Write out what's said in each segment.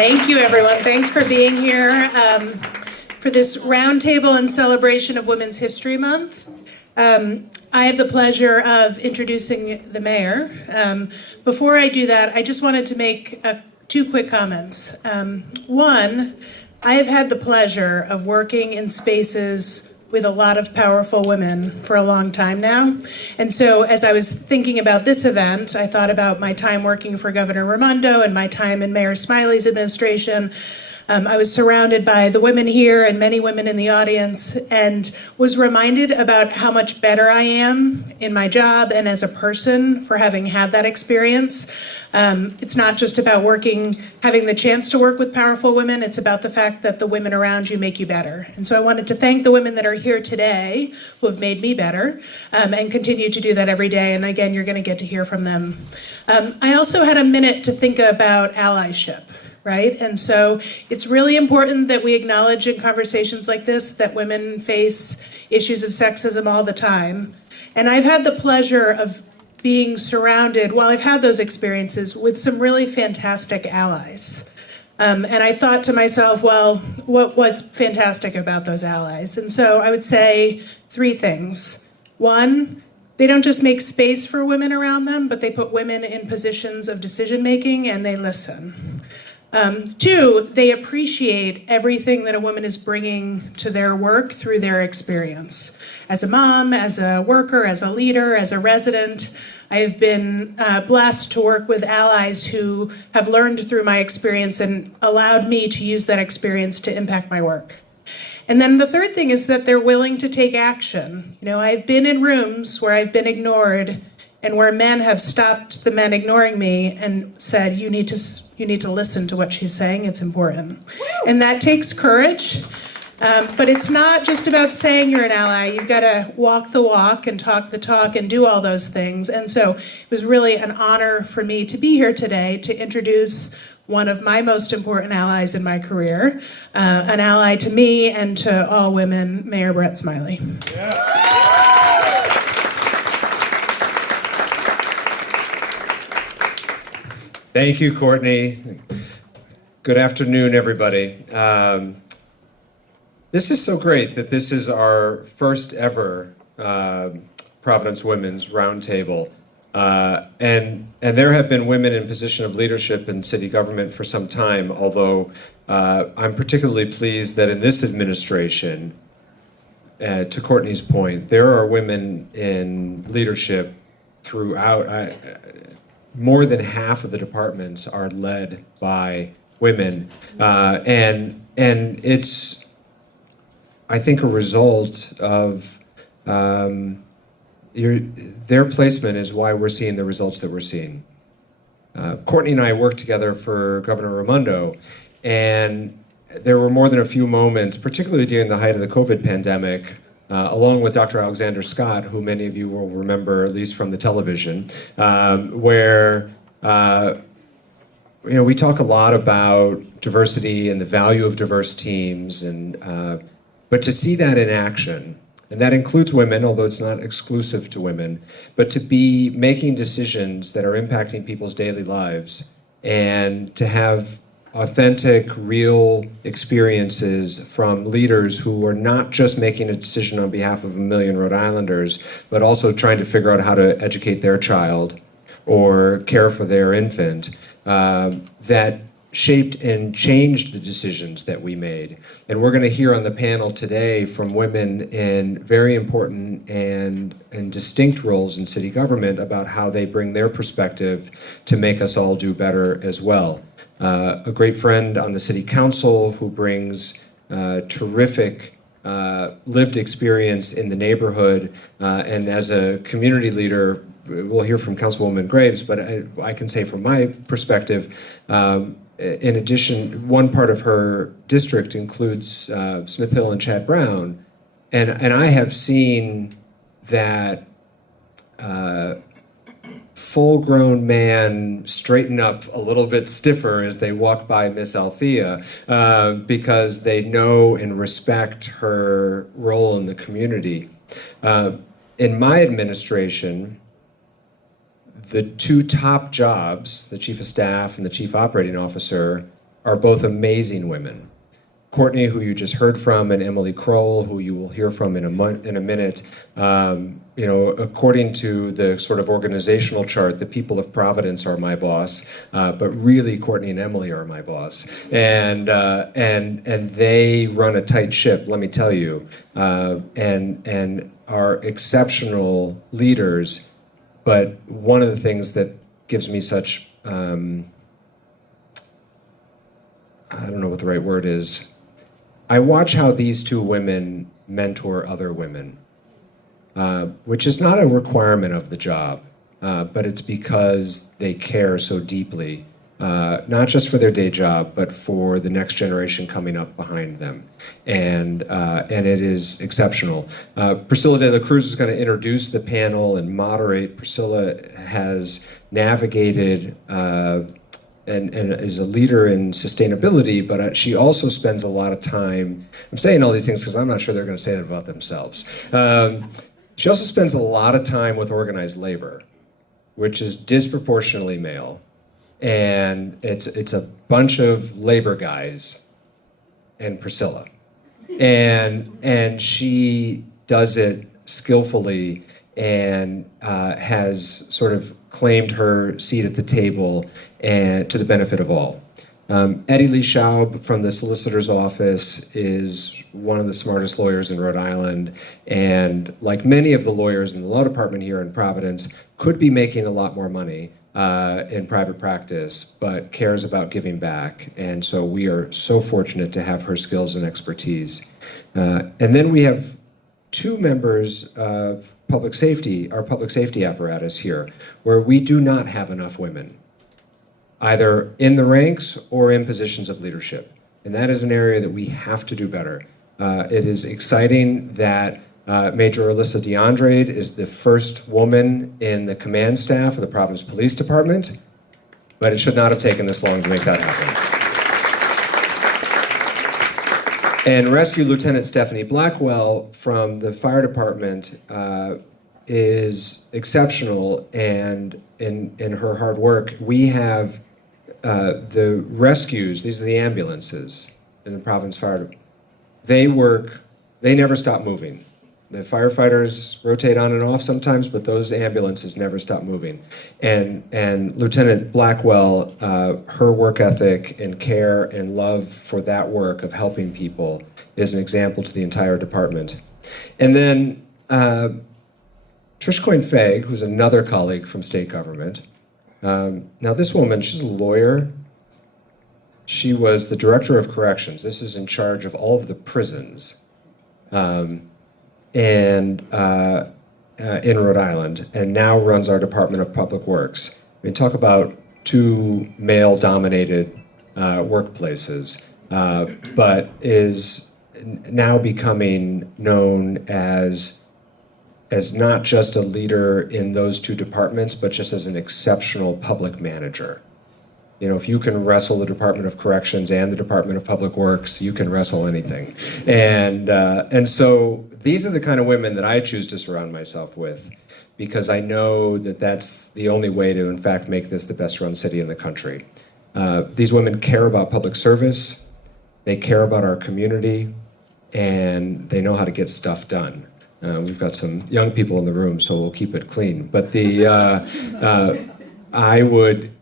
Thank you, everyone. Thanks for being here for this roundtable in celebration of Women's History Month. I have the pleasure of introducing the mayor. Before I do that, I just wanted to make two quick comments. One, I have had the pleasure of working in spaces with a lot of powerful women for a long time now. And so as I was thinking about this event, I thought about my time working for Governor Raimondo and my time in Mayor Smiley's administration. I was surrounded by the women here and many women in the audience, and was reminded about how much better I am in my job and as a person for having had that experience. It's not just about having the chance to work with powerful women, it's about the fact that the women around you make you better. And so I wanted to thank the women that are here today who have made me better, and continue to do that every day. And again, you're gonna get to hear from them. I also had a minute to think about allyship. Right? And so it's really important that we acknowledge in conversations like this that women face issues of sexism all the time. And I've had the pleasure of being surrounded, while I've had those experiences, with some really fantastic allies. And I thought to myself, well, what was fantastic about those allies? And so I would say three things. One, they don't just make space for women around them, but they put women in positions of decision-making and they listen. Two, they appreciate everything that a woman is bringing to their work through their experience. As a mom, as a worker, as a leader, as a resident, I have been blessed to work with allies who have learned through my experience and allowed me to use that experience to impact my work. And then the third thing is that they're willing to take action. You know, I've been in rooms where I've been ignored and where men have stopped the men ignoring me and said, you need to listen to what she's saying, it's important. And that takes courage, but it's not just about saying you're an ally. You've got to walk the walk and talk the talk and do all those things. And so it was really an honor for me to be here today to introduce one of my most important allies in my career, an ally to me and to all women, Mayor Brett Smiley. Yeah. Thank you, Courtney. Good afternoon, everybody. This is so great that this is our first ever Providence Women's Roundtable. And there have been women in position of leadership in city government for some time, although I'm particularly pleased that in this administration, to Courtney's point, there are women in leadership throughout. More than half of the departments are led by women, and it's, I think, a result of their placement is why we're seeing the results that we're seeing. Courtney and I worked together for Governor Raimondo, and there were more than a few moments, particularly during the height of the COVID pandemic, along with Dr. Alexander Scott, who many of you will remember, at least from the television, where we talk a lot about diversity and the value of diverse teams, but to see that in action, and that includes women, although it's not exclusive to women, but to be making decisions that are impacting people's daily lives, and to have authentic, real experiences from leaders who are not just making a decision on behalf of 1 million Rhode Islanders, but also trying to figure out how to educate their child or care for their infant, that shaped and changed the decisions that we made. And we're going to hear on the panel today from women in very important and distinct roles in city government about how they bring their perspective to make us all do better as well. A great friend on the city council who brings terrific lived experience in the neighborhood, and as a community leader, we'll hear from Councilwoman Graves, but I can say from my perspective, in addition, one part of her district includes Smith Hill and Chad Brown, and I have seen that full-grown man straighten up a little bit stiffer as they walk by Miss Althea, because they know and respect her role in the community. In my administration, the two top jobs, the chief of staff and the chief operating officer, are both amazing women. Courtney, who you just heard from, and Emily Crowell, who you will hear from in a minute. According to the sort of organizational chart, the people of Providence are my boss, but really Courtney and Emily are my boss, and they run a tight ship. Let me tell you, and are exceptional leaders. But one of the things that gives me such I don't know what the right word is. I watch how these two women mentor other women, which is not a requirement of the job, but it's because they care so deeply, not just for their day job, but for the next generation coming up behind them. And it is exceptional. Priscilla de la Cruz is going to introduce the panel and moderate. Priscilla has navigated and is a leader in sustainability, but she also spends a lot of time, I'm saying all these things because I'm not sure they're going to say that about themselves. She also spends a lot of time with organized labor, which is disproportionately male. And it's a bunch of labor guys and Priscilla. And she does it skillfully and has sort of claimed her seat at the table and to the benefit of all. Etie-Lee Schaub from the Solicitor's office is one of the smartest lawyers in Rhode Island, and like many of the lawyers in the law department here in Providence, could be making a lot more money in private practice, but cares about giving back. And so we are so fortunate to have her skills and expertise. And then we have two members of public safety, our public safety apparatus here, where we do not have enough women, either in the ranks or in positions of leadership. And that is an area that we have to do better. It is exciting that Major Alyssa DeAndrade is the first woman in the command staff of the Providence Police Department, but it should not have taken this long to make that happen. And Rescue Lieutenant Stephany Blackwell from the fire department is exceptional, and in her hard work, we have the rescues, these are the ambulances in the Providence Fire Department. They never stop moving. The firefighters rotate on and off sometimes, but those ambulances never stop moving. And Lieutenant Blackwell, her work ethic and care and love for that work of helping people is an example to the entire department. And then Trish Coyne-Fague, who's another colleague from state government. Now this woman, she's a lawyer. She was the director of corrections. This is in charge of all of the prisons. In Rhode Island, and now runs our Department of Public Works. I mean, talk about two male-dominated workplaces, but is now becoming known as not just a leader in those two departments, but just as an exceptional public manager. You know, if you can wrestle the Department of Corrections and the Department of Public Works, you can wrestle anything. And so these are the kind of women that I choose to surround myself with, because I know that that's the only way to, in fact, make this the best run city in the country. These women care about public service, they care about our community, and they know how to get stuff done. We've got some young people in the room, so we'll keep it clean. But I would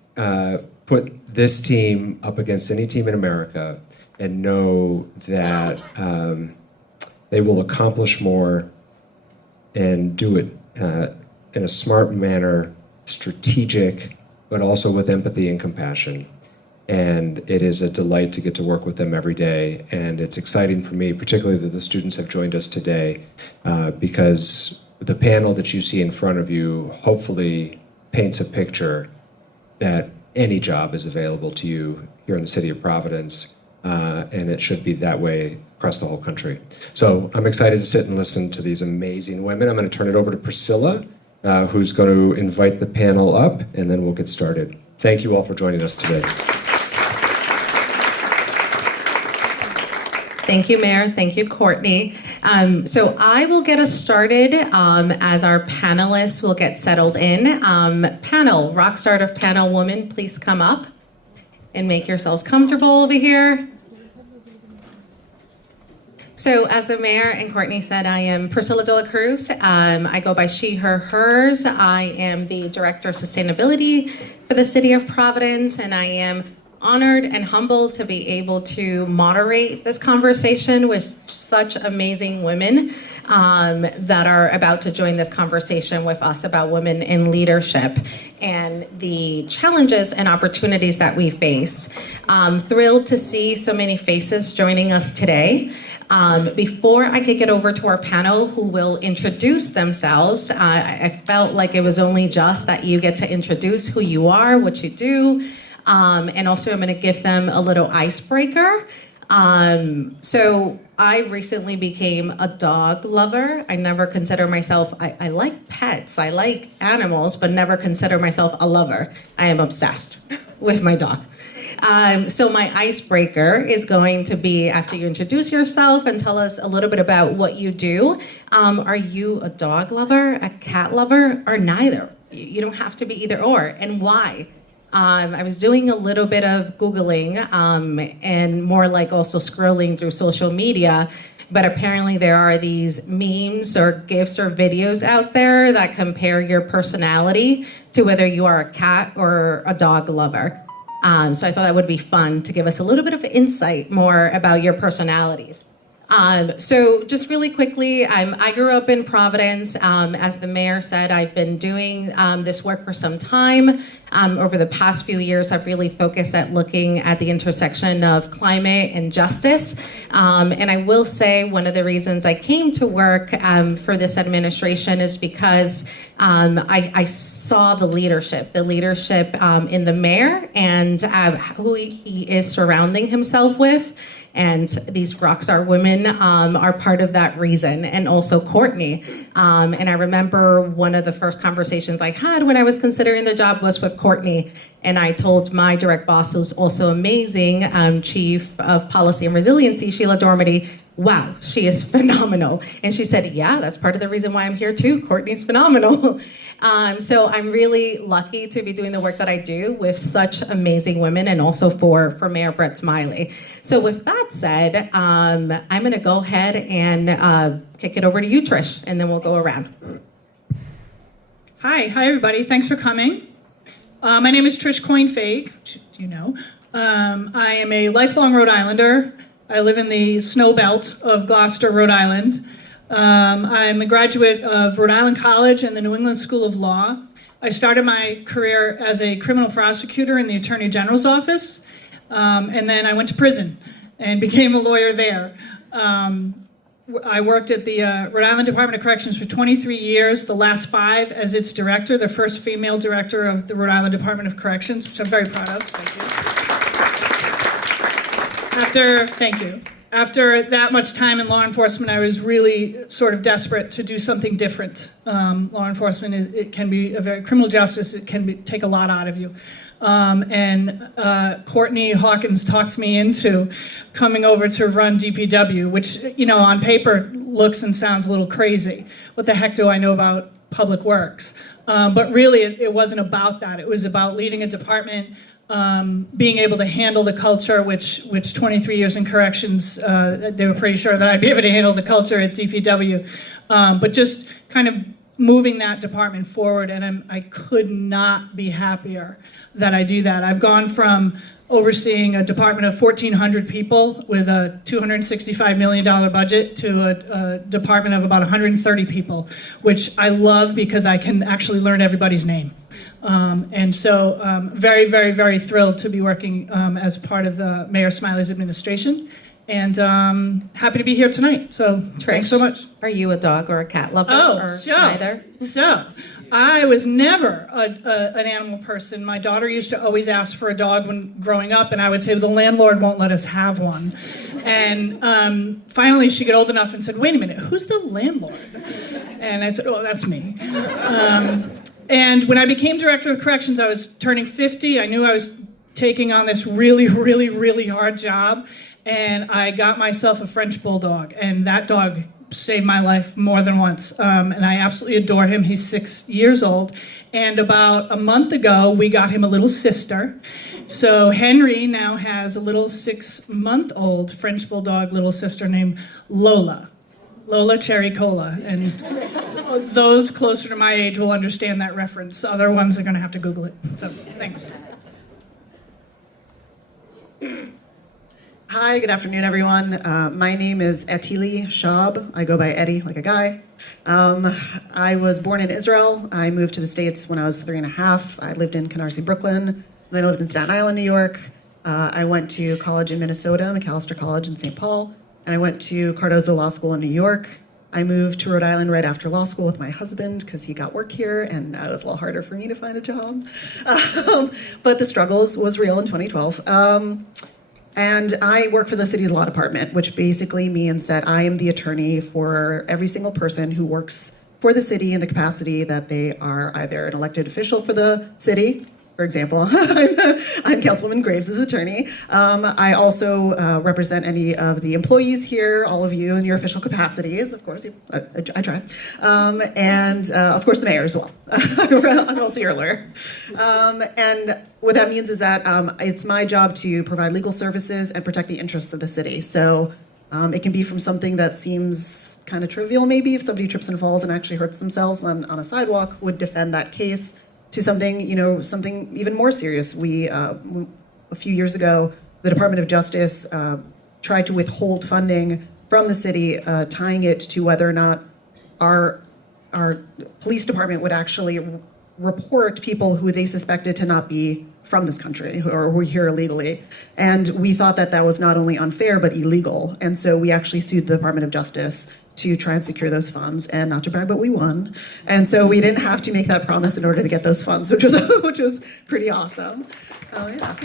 put this team up against any team in America and know that they will accomplish more and do it in a smart manner, strategic, but also with empathy and compassion. And it is a delight to get to work with them every day. And it's exciting for me, particularly that the students have joined us today, because the panel that you see in front of you hopefully paints a picture that any job is available to you here in the city of Providence, and it should be that way across the whole country. So I'm excited to sit and listen to these amazing women. I'm going to turn it over to Priscilla, who's going to invite the panel up, and then we'll get started. Thank you all for joining us today. Thank you, Mayor. Thank you, Courtney. So I will get us started as our panelists will get settled in. Panel, rock star of panel woman, please come up. and make yourselves comfortable over here. So as the mayor and Courtney said, I am Priscilla de la Cruz. I go by she, her, hers. I am the Director of Sustainability for the City of Providence, and I am honored and humbled to be able to moderate this conversation with such amazing women that are about to join this conversation with us about women in leadership and the challenges and opportunities that we face. Thrilled to see so many faces joining us today. Before I kick it over to our panel who will introduce themselves, I felt like it was only just that you get to introduce who you are, what you do, and also I'm going to give them a little icebreaker. So I recently became a dog lover. I never consider myself, I like pets, I like animals, but never consider myself a lover. I am obsessed with my dog. So my icebreaker is going to be after you introduce yourself and tell us a little bit about what you do. Are you a dog lover, a cat lover, or neither? You don't have to be either or, and why? I was doing a little bit of Googling and more like also scrolling through social media, but apparently there are these memes or GIFs or videos out there that compare your personality to whether you are a cat or a dog lover. So I thought that would be fun to give us a little bit of insight more about your personalities. So just really quickly, I grew up in Providence. As the mayor said, I've been doing this work for some time. Over the past few years, I've really focused at looking at the intersection of climate and justice. And I will say one of the reasons I came to work for this administration is because I saw the leadership in the mayor and who he is surrounding himself with. And these rockstar women are part of that reason, and also Courtney. And I remember one of the first conversations I had when I was considering the job was with Courtney. And I told my direct boss, who's also amazing, Chief of Policy and Resiliency, Sheila Dormady, wow, she is phenomenal. And she said, yeah, that's part of the reason why I'm here too. Courtney's phenomenal. So I'm really lucky to be doing the work that I do with such amazing women, and also for Mayor Brett Smiley. So with that said, I'm going to go ahead and kick it over to you, Trish, and then we'll go around. Hi everybody, thanks for coming. My name is Trish Coyne-Fague, which you know. I am a lifelong Rhode Islander. I live in the snow belt of Gloucester, Rhode Island. I'm a graduate of Rhode Island College and the New England School of Law. I started my career as a criminal prosecutor in the Attorney General's office, and then I went to prison and became a lawyer there. I worked at the Rhode Island Department of Corrections for 23 years, the last 5 as its director, the first female director of the Rhode Island Department of Corrections, which I'm very proud of. Thank you. After that much time in law enforcement, I was really sort of desperate to do something different. Law enforcement, it can be criminal justice, it can take a lot out of you. And Courtney Hawkins talked me into coming over to run DPW, which, you know, on paper looks and sounds a little crazy. What the heck do I know about public works? But really, it wasn't about that. It was about leading a department, being able to handle the culture, which 23 years in corrections, they were pretty sure that I'd be able to handle the culture at DPW. But just kind of moving that department forward, and I could not be happier that I do that. I've gone from overseeing a department of 1,400 people with a $265 million budget to a department of about 130 people, which I love because I can actually learn everybody's name. And so very, very, very thrilled to be working as part of the Mayor Smiley's administration. And happy to be here tonight. So Trish, thanks so much. Are you a dog or a cat lover? Oh, or neither? So I was never an animal person. My daughter used to always ask for a dog when growing up, and I would say, well, the landlord won't let us have one. And finally she got old enough and said, wait a minute, who's the landlord? And I said, oh, that's me. And when I became director of corrections, I was turning 50. I knew I was taking on this really, really, really hard job. And I got myself a French bulldog. And that dog saved my life more than once, and I absolutely adore him. He's 6 years old, and about a month ago, we got him a little sister. So Henry now has a little 6-month-old French Bulldog little sister named Lola. Lola Cherry Cola, and those closer to my age will understand that reference. Other ones are gonna have to Google it, so thanks. Hi, good afternoon, everyone. My name is Etie-Lee Schaub. I go by Eddie, like a guy. I was born in Israel. I moved to the States when I was 3.5. I lived in Canarsie, Brooklyn. Then I lived in Staten Island, New York. I went to college in Minnesota, McAllister College in St. Paul. And I went to Cardozo Law School in New York. I moved to Rhode Island right after law school with my husband because he got work here, and it was a little harder for me to find a job. But the struggles was real in 2012. And I work for the city's law department, which basically means that I am the attorney for every single person who works for the city in the capacity that they are either an elected official for the city. For example, I'm Councilwoman Graves' attorney. I also represent any of the employees here, all of you in your official capacities, of course, I try. And of course the mayor as well. I'm also your lawyer. And what that means is that it's my job to provide legal services and protect the interests of the city. So it can be from something that seems kind of trivial maybe, if somebody trips and falls and actually hurts themselves on a sidewalk, would defend that case, to something, something even more serious. We, a few years ago, the Department of Justice tried to withhold funding from the city, tying it to whether or not our police department would actually report people who they suspected to not be from this country or who were here illegally. And we thought that that was not only unfair, but illegal. And so we actually sued the Department of Justice to try and secure those funds, and not to brag, but we won. And so we didn't have to make that promise in order to get those funds, which was pretty awesome. Yeah.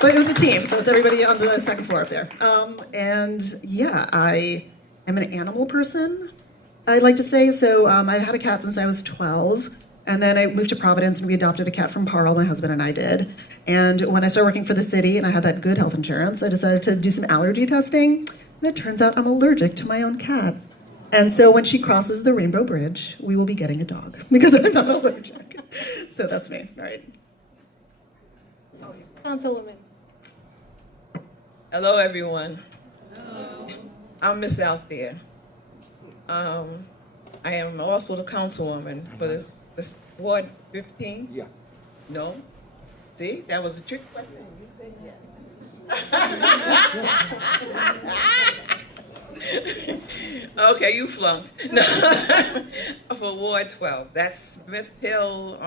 But it was a team, so it's everybody on the second floor up there. And yeah, I am an animal person, I'd like to say. So I've had a cat since I was 12. And then I moved to Providence and we adopted a cat from Parle, my husband and I did. And when I started working for the city and I had that good health insurance, I decided to do some allergy testing. And it turns out I'm allergic to my own cat. And so when she crosses the Rainbow Bridge, we will be getting a dog because I'm not allergic. So that's me. All right. Councilwoman. Hello, everyone. Hello. I'm Miss Althea. I am also the councilwoman for this Ward 15. Yeah. No? See, that was a trick question. You said yes. Okay, you flunked. No. For Ward 12. That's Smith Hill,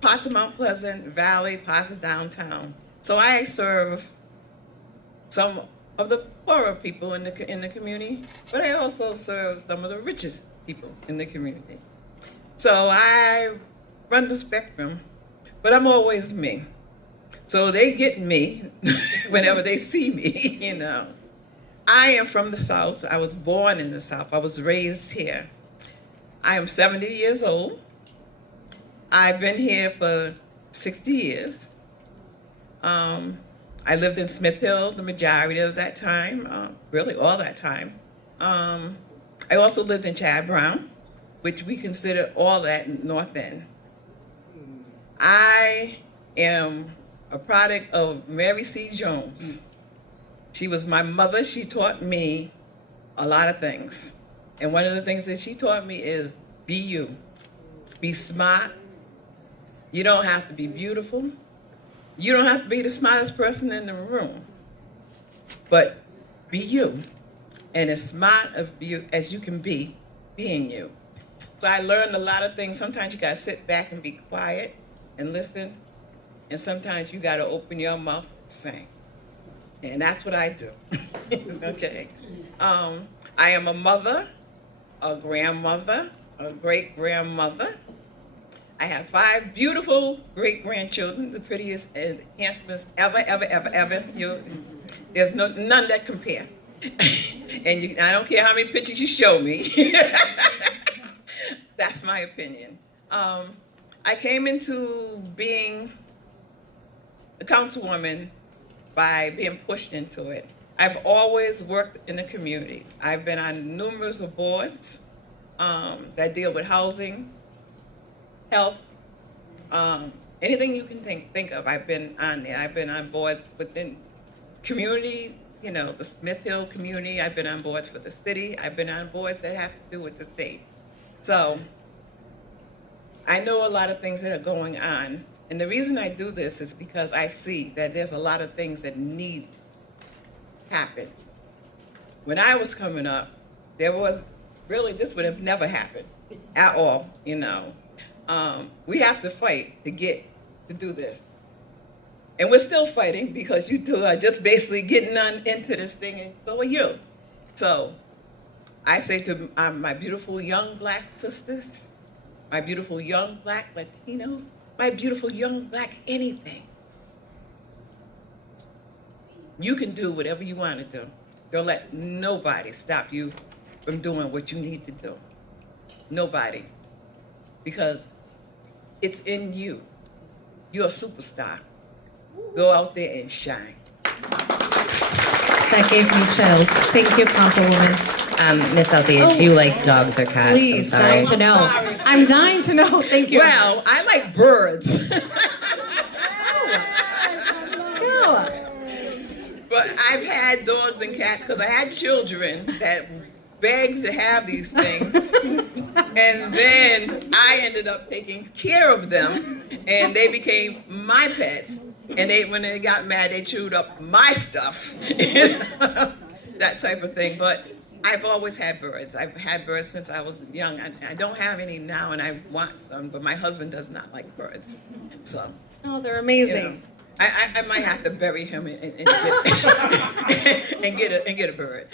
parts of Mount Pleasant, Valley, parts of downtown. So I serve some of the poorer people in the community, but I also serve some of the richest people in the community. So I run the spectrum, but I'm always me. So they get me whenever they see me, I am from the South. I was born in the South. I was raised here. I am 70 years old. I've been here for 60 years. I lived in Smith Hill the majority of that time, really all that time. I also lived in Chad Brown, which we consider all that North End. I am a product of Mary C. Jones. She was my mother. She taught me a lot of things. And one of the things that she taught me is be you. Be smart. You don't have to be beautiful. You don't have to be the smartest person in the room. But be you. And as smart of you as you can be, being you. So I learned a lot of things. Sometimes you gotta sit back and be quiet and listen. And sometimes you gotta open your mouth and sing. And that's what I do. Okay. I am a mother, a grandmother, a great-grandmother. I have 5 beautiful great-grandchildren, the prettiest and handsomest ever. There's none that compare. And I don't care how many pictures you show me. That's my opinion. I came into being a councilwoman by being pushed into it. I've always worked in the community. I've been on numerous boards that deal with housing, health, anything you can think of. I've been on there. I've been on boards within community, you know, the Smith Hill community. I've been on boards for the city. I've been on boards that have to do with the state. So I know a lot of things that are going on. And the reason I do this is because I see that there's a lot of things that need happen. When I was coming up, there was really, this would have never happened at all, you know. We have to fight to do this. And we're still fighting because you two are just basically getting on into this thing, and so are you. So I say to my beautiful young Black sisters, my beautiful young Black Latinos, my beautiful young Black anything, you can do whatever you want to do. Don't let nobody stop you from doing what you need to do. Nobody. Because it's in you. You're a superstar. Go out there and shine. That gave me chills. Thank you, Councilwoman. Miss Althea, do you like dogs or cats? Please, I'm sorry. dying to know. I'm dying to know. Thank you. Well, I like birds. But I've had dogs and cats because I had children that begged to have these things. And then I ended up taking care of them, and they became my pets. And when they got mad, they chewed up my stuff. That type of thing. But I've always had birds. I've had birds since I was young. I don't have any now, and I want some, but my husband does not like birds. So, Oh, they're you amazing. know, I might have to bury him and get a bird.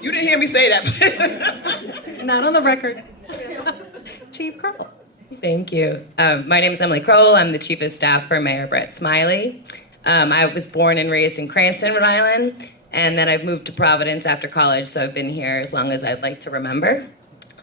You didn't hear me say that. Not on the record. Chief Crowell. Thank you. My name is Emily Crowell. I'm the Chief of Staff for Mayor Brett Smiley. I was born and raised in Cranston, Rhode Island, and then I've moved to Providence after college, so I've been here as long as I'd like to remember.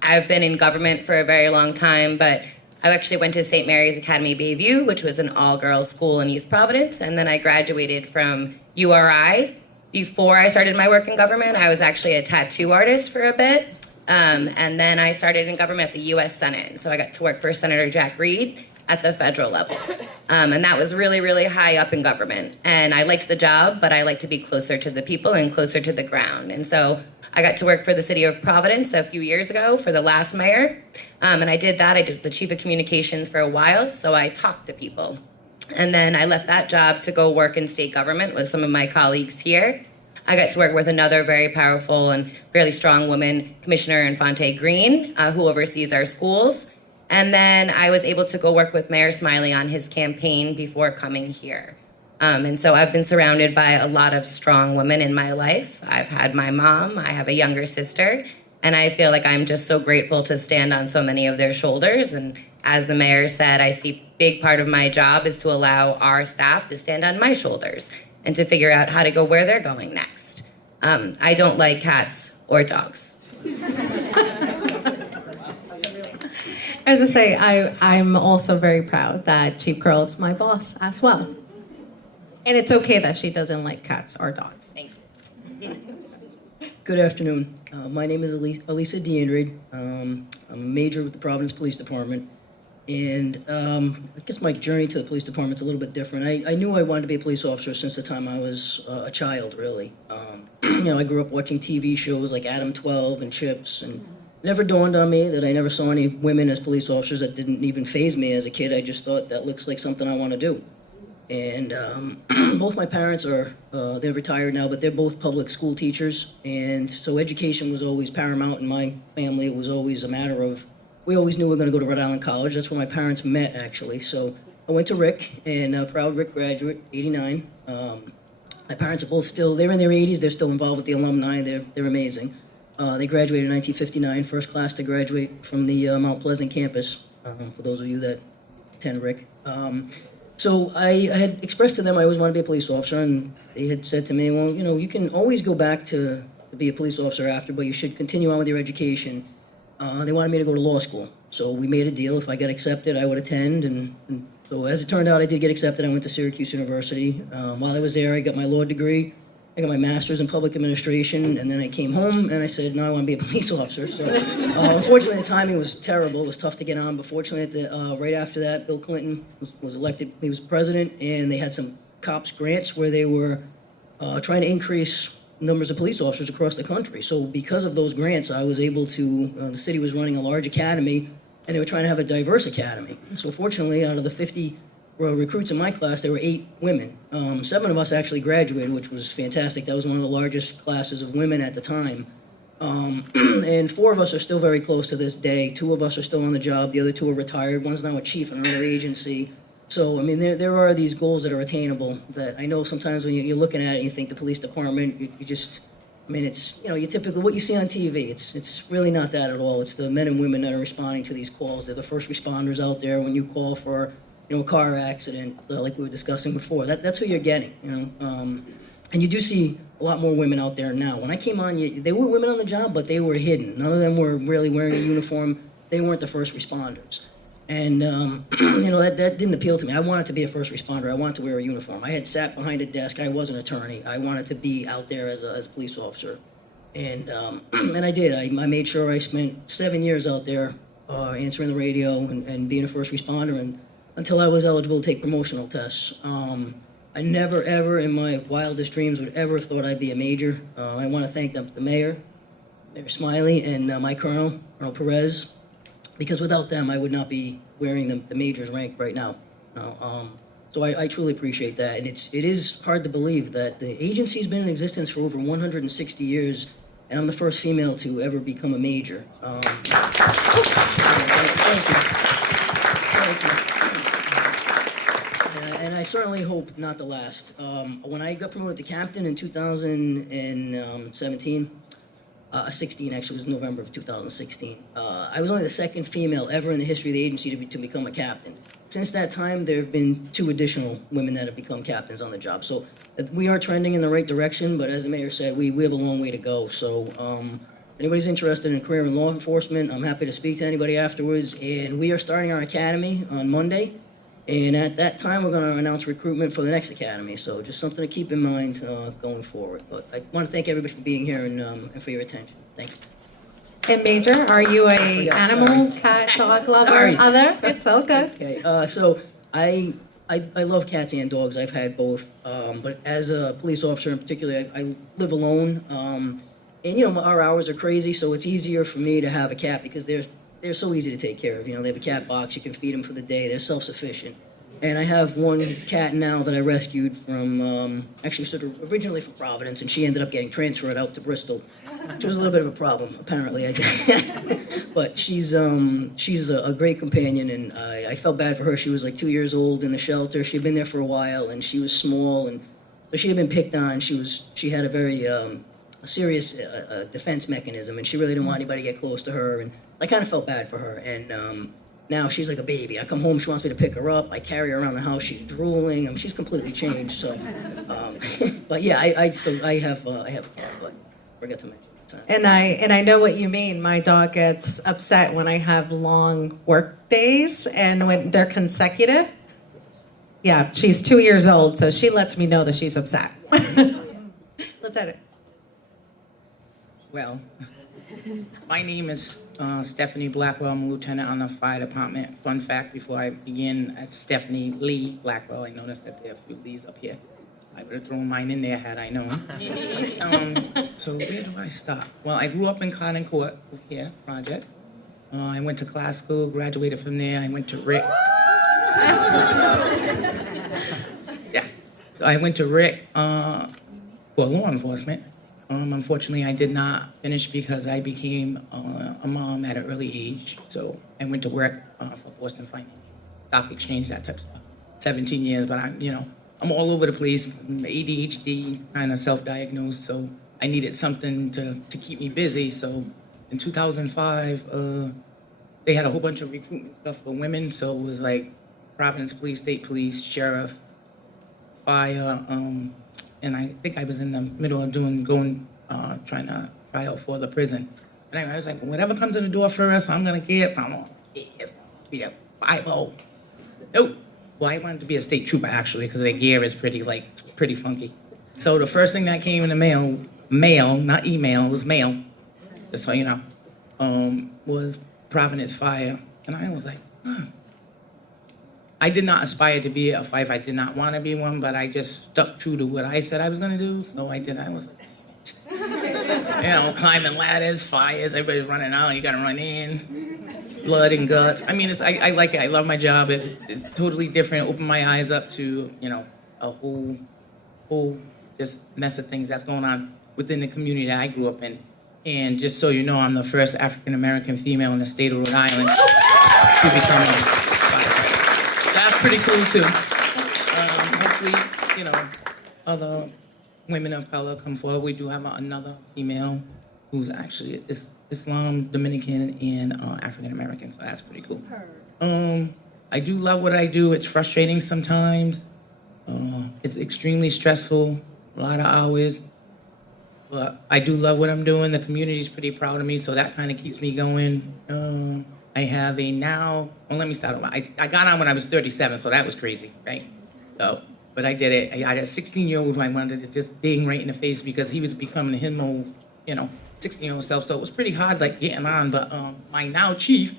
I've been in government for a very long time, but I actually went to St. Mary's Academy Bayview, which was an all-girls school in East Providence, and then I graduated from URI. Before I started my work in government, I was actually a tattoo artist for a bit, and then I started in government at the U.S. Senate. So I got to work for Senator Jack Reed at the federal level, and that was really, really high up in government. And I liked the job, but I like to be closer to the people and closer to the ground. And so I got to work for the city of Providence a few years ago for the last mayor. And I did that. I did the chief of communications for a while, so I talked to people. And then I left that job to go work in state government with some of my colleagues here. I got to work with another very powerful and really strong woman, Commissioner Infante Green, who oversees our schools. And then I was able to go work with Mayor Smiley on his campaign before coming here. And so I've been surrounded by a lot of strong women in my life. I've had my mom, I have a younger sister, and I feel like I'm just so grateful to stand on so many of their shoulders. And as the mayor said, I see a big part of my job is to allow our staff to stand on my shoulders and to figure out how to go where they're going next. I don't like cats or dogs. As I say, I'm also very proud that Chief Crowell is my boss as well. And it's okay that she doesn't like cats or dogs. Thank you. Good afternoon. My name is Alyssa DeAndrade. I'm a major with the Providence Police Department. And I guess my journey to the police department's a little bit different. I knew I wanted to be a police officer since the time I was a child, really. You know, I grew up watching TV shows like Adam 12 and Chips, and it never dawned on me that I never saw any women as police officers. That didn't even faze me as a kid. I just thought that looks like something I want to do. And both my parents are, they're retired now, but they're both public school teachers. And so education was always paramount in my family. It was always a matter of, we always knew we were going to go to Rhode Island College. That's where my parents met, actually. So I went to Rick, and proud Rick graduate, 89. My parents are both still, they're in their 80s. They're still involved with the alumni. They're amazing. They graduated in 1959, first class to graduate from the Mount Pleasant campus, for those of you that attend Rick. So I had expressed to them I always wanted to be a police officer, and they had said to me, well, you know, you can always go back to be a police officer after, but you should continue on with your education. They wanted me to go to law school. So we made a deal. If I got accepted, I would attend. And so as it turned out, I did get accepted. I went to Syracuse University. While I was there, I got my law degree. I got my master's in public administration, and then I came home and I said, no, I want to be a police officer. So unfortunately, the timing was terrible. It was tough to get on, but fortunately, right after that, Bill Clinton was elected. He was president, and they had some cops grants where they were trying to increase numbers of police officers across the country. So because of those grants, I was able to, the city was running a large academy, and they were trying to have a diverse academy. So fortunately, out of the 50 recruits in my class, there were 8 women. 7 of us actually graduated, which was fantastic. That was one of the largest classes of women at the time. And 4 of us are still very close to this day. 2 of us are still on the job. The other 2 are retired. One's now a chief in another agency. So, I mean, there are these goals that are attainable that I know sometimes when you're looking at it and you think the police department, you just, I mean, it's, you know, you typically, what you see on TV, it's really not that at all. It's the men and women that are responding to these calls. They're the first responders out there when you call for, you know, a car accident, like we were discussing before. That's who you're getting, you know. And you do see a lot more women out there now. When I came on, they were women on the job, but they were hidden. None of them were really wearing a uniform. They weren't the first responders. And, you know, that didn't appeal to me. I wanted to be a first responder. I wanted to wear a uniform. I had sat behind a desk. I was an attorney. I wanted to be out there as a police officer. And I did. I made sure I spent 7 years out there answering the radio and being a first responder and until I was eligible to take promotional tests. I never, ever in my wildest dreams would ever have thought I'd be a major. I want to thank the Mayor Smiley, and my Colonel Perez, because without them, I would not be wearing the major's rank right now. So I truly appreciate that. And it is hard to believe that the agency's been in existence for over 160 years, and I'm the first female to ever become a major. Thank you. And I certainly hope not the last. When I got promoted to captain in 2017, 16 actually, it was November of 2016. I was only the second female ever in the history of the agency to become a captain. Since that time, there have been 2 additional women that have become captains on the job. So we are trending in the right direction, but as the mayor said, we have a long way to go. So anybody's interested in a career in law enforcement, I'm happy to speak to anybody afterwards. And we are starting our academy on Monday. And at that time, we're going to announce recruitment for the next academy. So just something to keep in mind going forward. But I want to thank everybody for being here and for your attention. Thank you. And Major, are you a animal, cat, dog lover, Sorry. other? It's all good. Okay, so I love cats and dogs. I've had both. But as a police officer in particular, I live alone. And, you know, our hours are crazy, so it's easier for me to have a cat because they're so easy to take care of. You know, they have a cat box. You can feed them for the day. They're self-sufficient. And I have one cat now that I rescued from, actually sort of originally from Providence, and she ended up getting transferred out to Bristol, which was a little bit of a problem, apparently. But she's a great companion, and I felt bad for her. She was like 2 years old in the shelter. She had been there for a while, and she was small, and so she had been picked on. She had a very serious defense mechanism, and she really didn't want anybody to get close to her, and I kind of felt bad for her. And now she's like a baby. I come home, she wants me to pick her up. I carry her around the house. She's drooling. I mean, she's completely changed. So, but yeah, I have a cat, but forgot to mention it. And I know what you mean. My dog gets upset when I have long work days and when they're consecutive. Yeah, she's 2 years old, so she lets me know that she's upset. Lieutenant. Well, my name is Stephany Blackwell. I'm a lieutenant on the fire department. Fun fact, before I begin, at Stephany-Lee Blackwell. I noticed that there are a few Lees up here. I would have thrown mine in there had I known. So where do I start? Well, I grew up in Cotton Court here, project. I went to class school, graduated from there. I went to Rick. Yes. I went to Rick for law enforcement. Unfortunately, I did not finish because I became a mom at an early age. So I went to work for Boston Finance, Stock Exchange, that type of stuff. 17 years, but I'm all over the place. I'm ADHD, kind of self-diagnosed, so I needed something to keep me busy. So in 2005, they had a whole bunch of recruitment stuff for women. So it was like Providence Police, State Police, Sheriff, Fire, and I think I was in the middle of trying to try out for the prison. And I was like, whatever comes in the door first, I'm gonna get. So I'm gonna be a 5-0. Nope. Well, I wanted to be a state trooper actually, because their gear is pretty funky. So the first thing that came in the mail, not email, it was mail, just so you know, was Providence Fire. And I was like, I did not aspire to be a fife. I did not want to be one, but I just stuck true to what I said I was going to do. So I did. I was like, climbing ladders, fires, everybody's running out. You got to run in, blood and guts. I mean, I like it. I love my job. It's totally different. Opened my eyes up to, a whole just mess of things that's going on within the community that I grew up in. And just so you know, I'm the first African-American female in the state of Rhode Island to become a firefighter. So that's pretty cool, too. Hopefully, other women of color come forward. We do have another female who's actually Islam, Dominican, and African-American, so that's pretty cool. I do love what I do. It's frustrating sometimes. It's extremely stressful, a lot of hours. But I do love what I'm doing. The community's pretty proud of me, so that kind of keeps me going. I have a now, well, let me start over. I got on when I was 37, so that was crazy, right? So, but I did it. I had a 16-year-old who I wanted to just ding right in the face because he was becoming his old, 16-year-old self. So it was pretty hard, like, getting on. But my now chief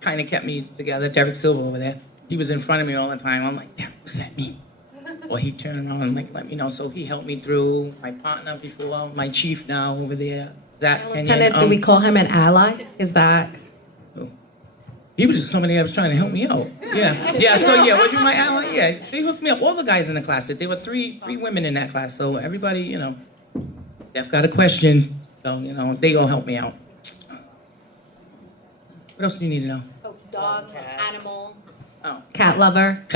kind of kept me together, Derek Silva over there. He was in front of me all the time. I'm like, Derek, what's that mean? Well, he turned around and let me know. So he helped me through. My partner before, my chief now over there, Zach Kenyon. Lieutenant, do we call him an ally? Is that? He was just somebody that was trying to help me out. Yeah. So was you my ally? Yeah, they hooked me up. All the guys in the class did. There were three women in that class. So everybody, Jeff got a question. So they all helped me out. What else do you need to know? Oh, dog, animal, cat lover.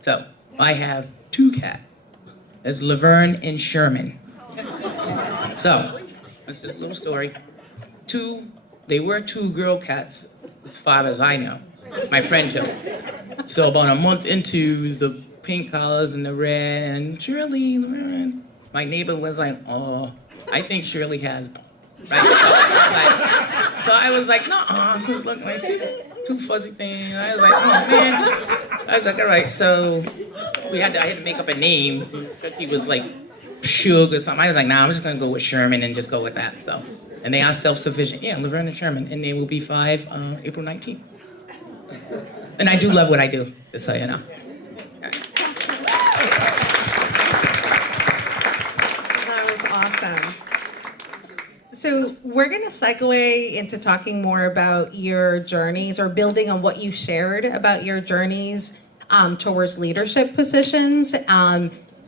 So I have 2 cats. There's Laverne and Sherman. So, that's just a little story. They were 2 girl cats, as far as I know. My friend too. So about a month into the pink collars and the red, and Shirley, Laverne, my neighbor was like, oh, I think Shirley has, right? So I was like, no, so look, I see this 2 fuzzy things. I was like, oh man. I was like, all right, so I had to make up a name. He was like Suge or something. I was like, nah, I'm just gonna go with Sherman and just go with that. So, and they are self-sufficient. Yeah, Laverne and Sherman, and they will be 5 April 19th. And I do love what I do, just so you know. That was awesome. So we're going to segue into talking more about your journeys or building on what you shared about your journeys towards leadership positions.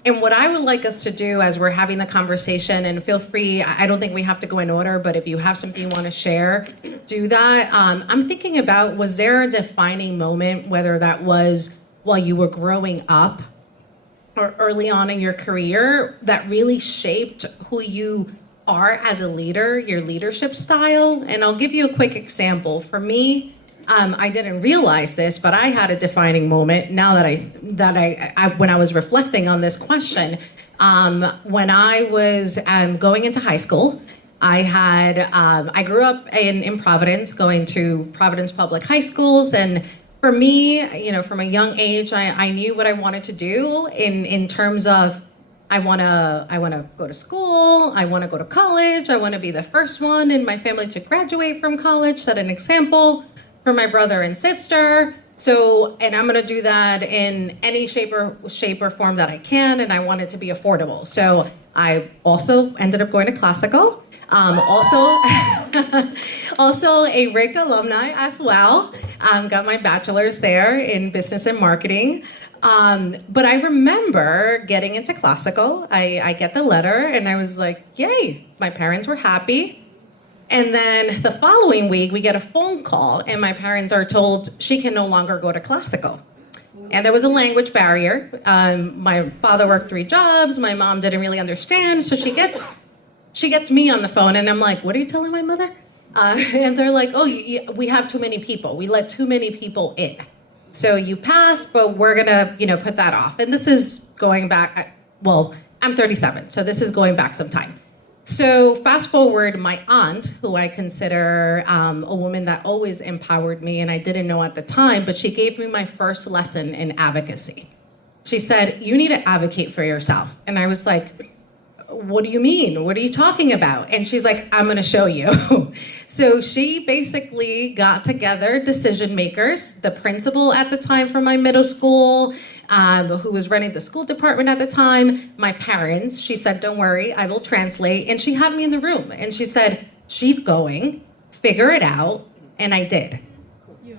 And what I would like us to do as we're having the conversation, and feel free, I don't think we have to go in order, but if you have something you want to share, do that. I'm thinking about, was there a defining moment, whether that was while you were growing up or early on in your career, that really shaped who you are as a leader, your leadership style? And I'll give you a quick example. For me, I didn't realize this, but I had a defining moment now that I when I was reflecting on this question. When I was going into high school, I grew up in Providence, going to Providence public high schools, and for me, from a young age, I knew what I wanted to do in terms of I want to go to school, I want to go to college, I want to be the first one in my family to graduate from college, set an example for my brother and sister. So, and I'm going to do that in any shape or form that I can, and I want it to be affordable. So I also ended up going to classical. Also a RIC alumni as well. Got my bachelor's there in business and marketing. But I remember getting into classical. I get the letter and I was like, yay, my parents were happy. And then the following week we get a phone call and my parents are told she can no longer go to classical. And there was a language barrier. My father worked 3 jobs. My mom didn't really understand. So she gets me on the phone and I'm like, what are you telling my mother? And they're like, oh, we have too many people. We let too many people in. So you pass, but we're gonna, put that off. And this is going back, I'm 37, so this is going back some time. So fast forward, my aunt, who I consider a woman that always empowered me, and I didn't know at the time, but she gave me my first lesson in advocacy. She said, you need to advocate for yourself. And I was like, what do you mean? What are you talking about? And she's like, I'm gonna show you. So she basically got together decision makers, the principal at the time for my middle school, who was running the school department at the time, my parents. She said, don't worry, I will translate. And she had me in the room and she said, she's going, figure it out. And I did.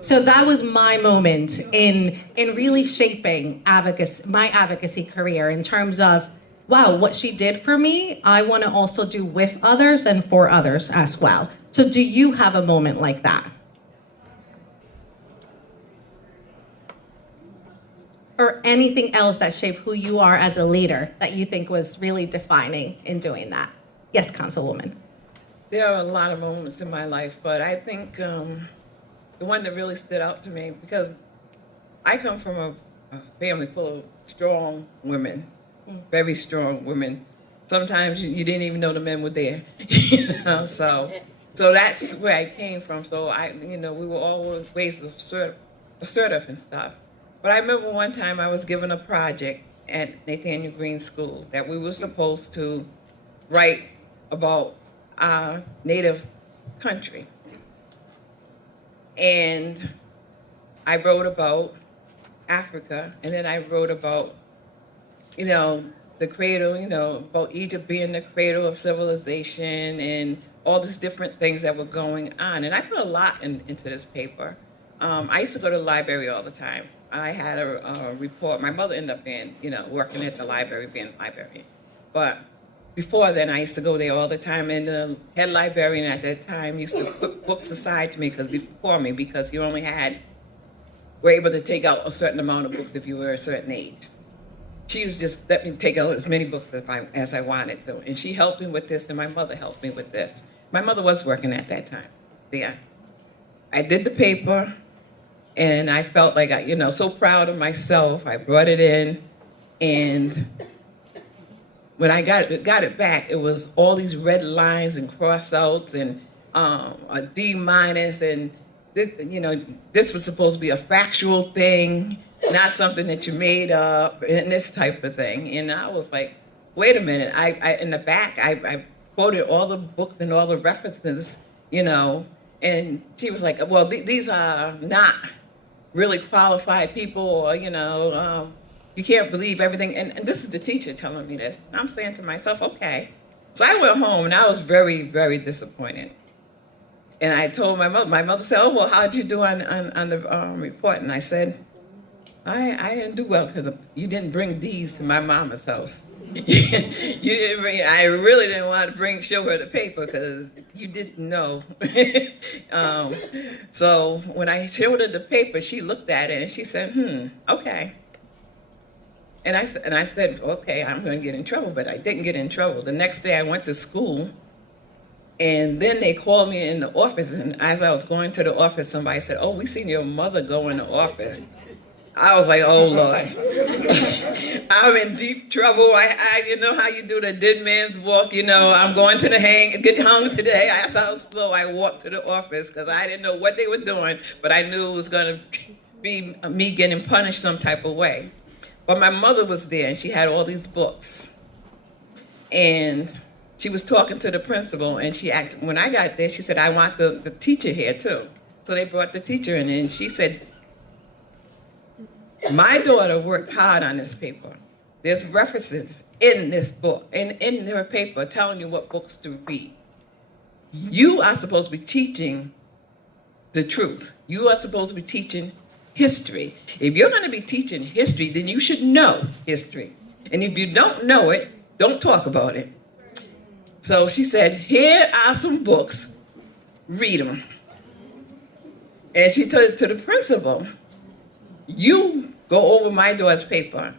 So that was my moment in really shaping my advocacy career in terms of, wow, what she did for me, I want to also do with others and for others as well. So do you have a moment like that? Or anything else that shaped who you are as a leader that you think was really defining in doing that? Yes, Councilwoman. There are a lot of moments in my life, but I think the one that really stood out to me, because I come from a family full of strong women, very strong women. Sometimes you didn't even know the men were there, So that's where I came from. So we were always assertive and stuff. But I remember one time I was given a project at Nathaniel Green School that we were supposed to write about our native country. And I wrote about Africa, and then I wrote about, the cradle, about Egypt being the cradle of civilization and all these different things that were going on. And I put a lot into this paper. I used to go to the library all the time. I had a report. My mother ended up being, working at the library, being a librarian. But before then, I used to go there all the time, and the head librarian at that time used to put books aside to me because you only were able to take out a certain amount of books if you were a certain age. She was just let me take out as many books as I wanted to, and she helped me with this, and my mother helped me with this. My mother was working at that time. Yeah, I did the paper, and I felt like so proud of myself. I brought it in, and when I got it back, it was all these red lines and cross-outs and a D-, and this was supposed to be a factual thing, not something that you made up, and this type of thing. And I was like, wait a minute. I in the back, I quoted all the books and all the references, and she was like, well, these are not really qualified people, or, you can't believe everything. And this is the teacher telling me this. And I'm saying to myself, okay. So I went home, and I was very, very disappointed. And I told my mother. My mother said, oh, well, how'd you do on the report? And I said, I didn't do well because you didn't bring D's to my mama's house. You didn't bring. I really didn't want to show her the paper because you didn't know. So when I showed her the paper, she looked at it and she said, okay. And I said, okay, I'm going to get in trouble, but I didn't get in trouble. The next day I went to school, and then they called me in the office, and as I was going to the office, somebody said, oh, we seen your mother go in the office. I was like, oh, Lord. I'm in deep trouble. I you know how you do the dead man's walk, I'm going to get hung today. As I was slow, I walked to the office because I didn't know what they were doing, but I knew it was going to be me getting punished some type of way. But my mother was there, and she had all these books. And she was talking to the principal, and she asked, when I got there, she said, I want the teacher here, too. So they brought the teacher in, and she said, my daughter worked hard on this paper. There's references in this book, in her paper, telling you what books to read. You are supposed to be teaching the truth. You are supposed to be teaching history. If you're going to be teaching history, then you should know history. And if you don't know it, don't talk about it. So she said, here are some books, read them. And she told it to the principal, you go over my daughter's paper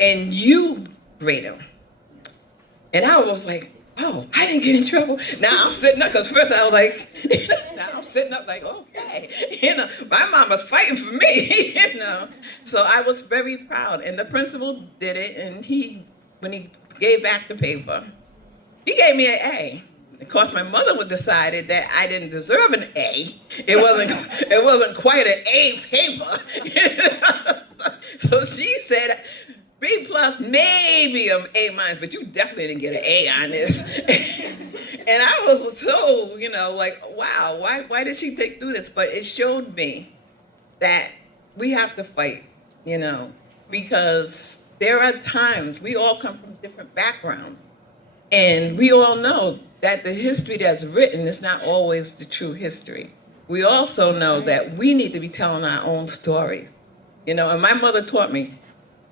and you grade them. And I was like, oh, I didn't get in trouble. Now I'm sitting up, because first I was like, now I'm sitting up like, okay. My mom was fighting for me, So I was very proud. And the principal did it, and when he gave back the paper, he gave me an A. Of course, my mother decided that I didn't deserve an A. It wasn't quite an A paper. So she said, B+ maybe maybe an A-, but you definitely didn't get an A on this. And I was so, like, wow, why did she think through this? But it showed me that we have to fight, because there are times we all come from different backgrounds. And we all know that the history that's written is not always the true history. We also know that we need to be telling our own stories. And my mother taught me,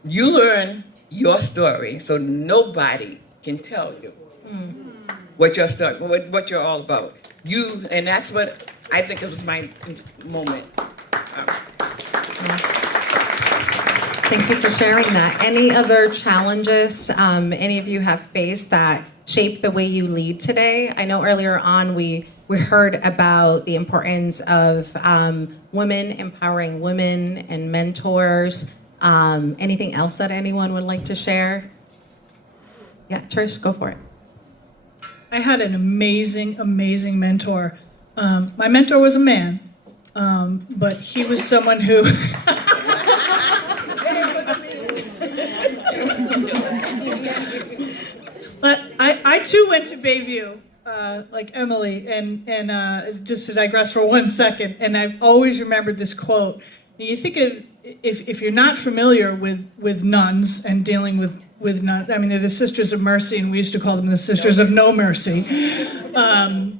you learn your story so nobody can tell you what your story, what you're all about. And that's what I think it was my moment. Thank you for sharing that. Any other challenges any of you have faced that shape the way you lead today? I know earlier on we heard about the importance of women empowering women and mentors. Anything else that anyone would like to share? Yeah, Trish, go for it. I had an amazing, amazing mentor. My mentor was a man, but he was someone who... But I too went to Bayview, like Emily, and just to digress for 1 second, and I've always remembered this quote. You think of, if you're not familiar with nuns and dealing with nuns, I mean, they're the Sisters of Mercy, and we used to call them the Sisters of No Mercy.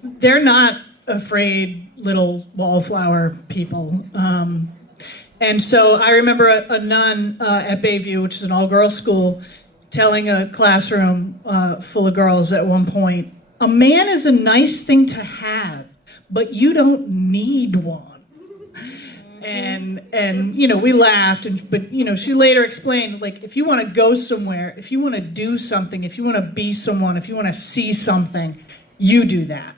They're not afraid little wallflower people. And so I remember a nun at Bayview, which is an all-girls school, telling a classroom full of girls at one point, a man is a nice thing to have, but you don't need one. And we laughed, but she later explained, like, if you want to go somewhere, if you want to do something, if you want to be someone, if you want to see something, you do that.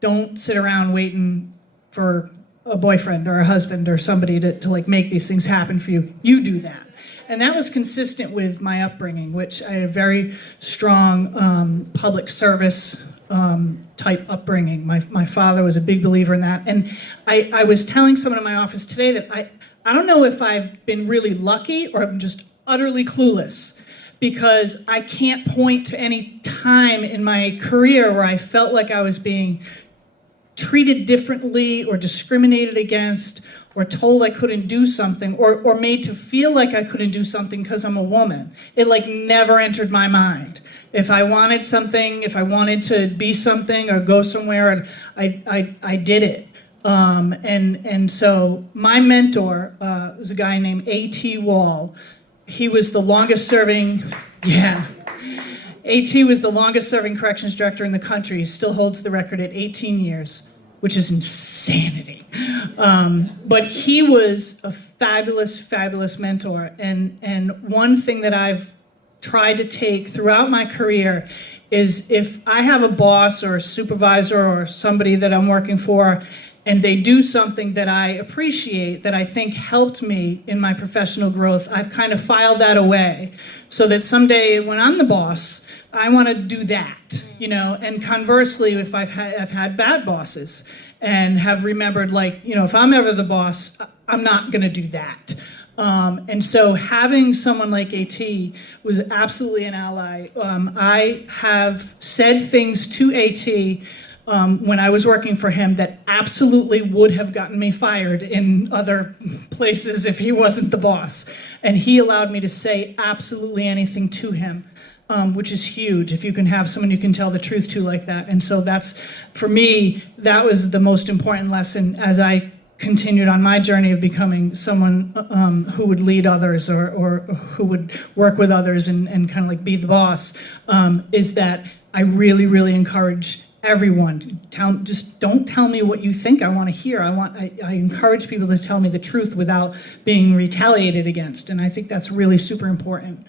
Don't sit around waiting for a boyfriend or a husband or somebody to like make these things happen for you. You do that. And that was consistent with my upbringing, which I had a very strong public service type upbringing. My father was a big believer in that. And I was telling someone in my office today that I don't know if I've been really lucky or I'm just utterly clueless, because I can't point to any time in my career where I felt like I was being treated differently or discriminated against or told I couldn't do something or made to feel like I couldn't do something because I'm a woman. It like never entered my mind. If I wanted something, if I wanted to be something or go somewhere, I did it. And so my mentor was a guy named A.T. Wall. He was the longest serving, A.T. was the longest serving corrections director in the country. He still holds the record at 18 years, which is insanity. But he was a fabulous, fabulous mentor. And one thing that I've tried to take throughout my career is if I have a boss or a supervisor or somebody that I'm working for, and they do something that I appreciate, that I think helped me in my professional growth, I've kind of filed that away so that someday when I'm the boss, I want to do that, and conversely, if I've had bad bosses and have remembered, like, if I'm ever the boss, I'm not going to do that. And so having someone like AT was absolutely an ally. I have said things to AT when I was working for him that absolutely would have gotten me fired in other places if he wasn't the boss. And he allowed me to say absolutely anything to him, which is huge if you can have someone you can tell the truth to like that. And so that's, for me, that was the most important lesson as I continued on my journey of becoming someone who would lead others or who would work with others and kind of like be the boss, is that I really, really encourage everyone, just don't tell me what you think I want to hear. I encourage people to tell me the truth without being retaliated against, and I think that's really super important.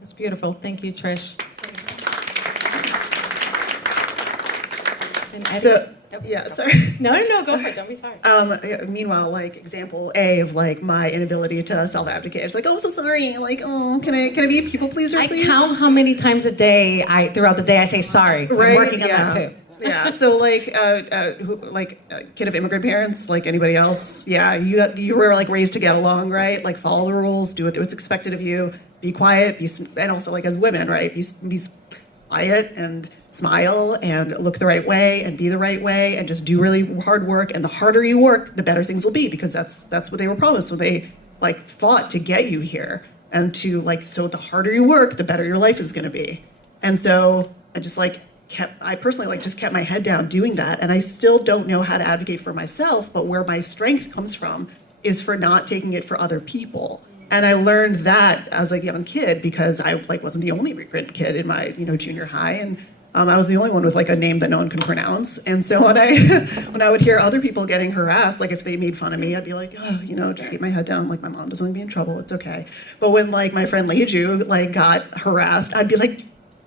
That's beautiful. Thank you, Trish. So, yeah, sorry. No, go for it. Don't be sorry. Meanwhile, like, example A of like my inability to self-advocate. It's like, oh, so sorry. Like, oh, can I be a people pleaser, please? I count how many times a day throughout the day I say sorry. Right? I'm working on that too. Yeah. So like, kid of immigrant parents, like anybody else. Yeah. You were like raised to get along, right? Like follow the rules, do what's expected of you. be quiet, and also like as women, right? Be quiet and smile and look the right way and be the right way and just do really hard work. And the harder you work, the better things will be, because that's what they were promised. So they like fought to get you here, and to like, so the harder you work, the better your life is going to be. And so I just like I personally like just kept my head down doing that. And I still don't know how to advocate for myself, but where my strength comes from is for not taking it for other people. And I learned that as a young kid, because I like wasn't the only immigrant kid in my junior high, and I was the only one with like a name that no one can pronounce. And so when I would hear other people getting harassed, like if they made fun of me, I'd be like, oh, just keep my head down. Like my mom doesn't want to be in trouble. It's okay. But when like my friend Leju like got harassed, I'd be like,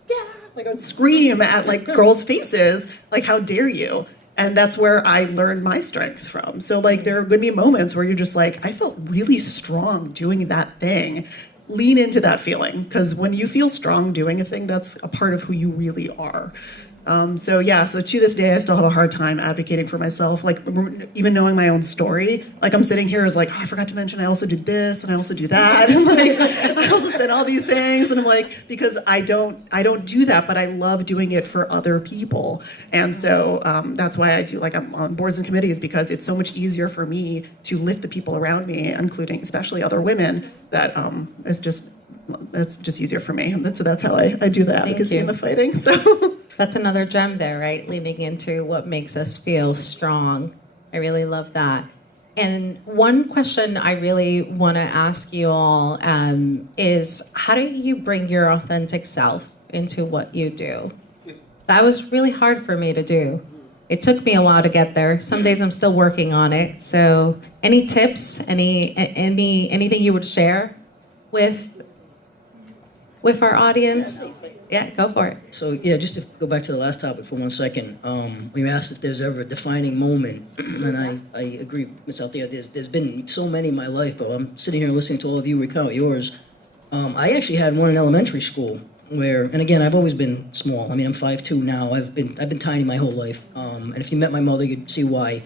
yeah, like I'd scream at like girls' faces, like how dare you? And that's where I learned my strength from. So like there are going to be moments where you're just like, I felt really strong doing that thing. Lean into that feeling, because when you feel strong doing a thing, that's a part of who you really are. So to this day, I still have a hard time advocating for myself, like even knowing my own story. Like I'm sitting here as like, I forgot to mention I also did this and I also do that. And like, I also spend all these things. And I'm like, because I don't do that, but I love doing it for other people. And so that's why I do, like I'm on boards and committees, because it's so much easier for me to lift the people around me, including especially other women, that it's just easier for me. And so that's how I do the advocacy and the fighting. So. That's another gem there, right? Leaning into what makes us feel strong. I really love that. And one question I really want to ask you all is, how do you bring your authentic self into what you do? That was really hard for me to do. It took me a while to get there. Some days I'm still working on it. So any tips, anything you would share with our audience? Yeah, go for it. So yeah, just to go back to the last topic for 1 second, when you asked if there's ever a defining moment, and I agree, Ms. Althea, there's been so many in my life, but I'm sitting here listening to all of you recount yours. I actually had one in elementary school where, and again, I've always been small. I mean, I'm 5'2" now. I've been tiny my whole life. And if you met my mother, you'd see why.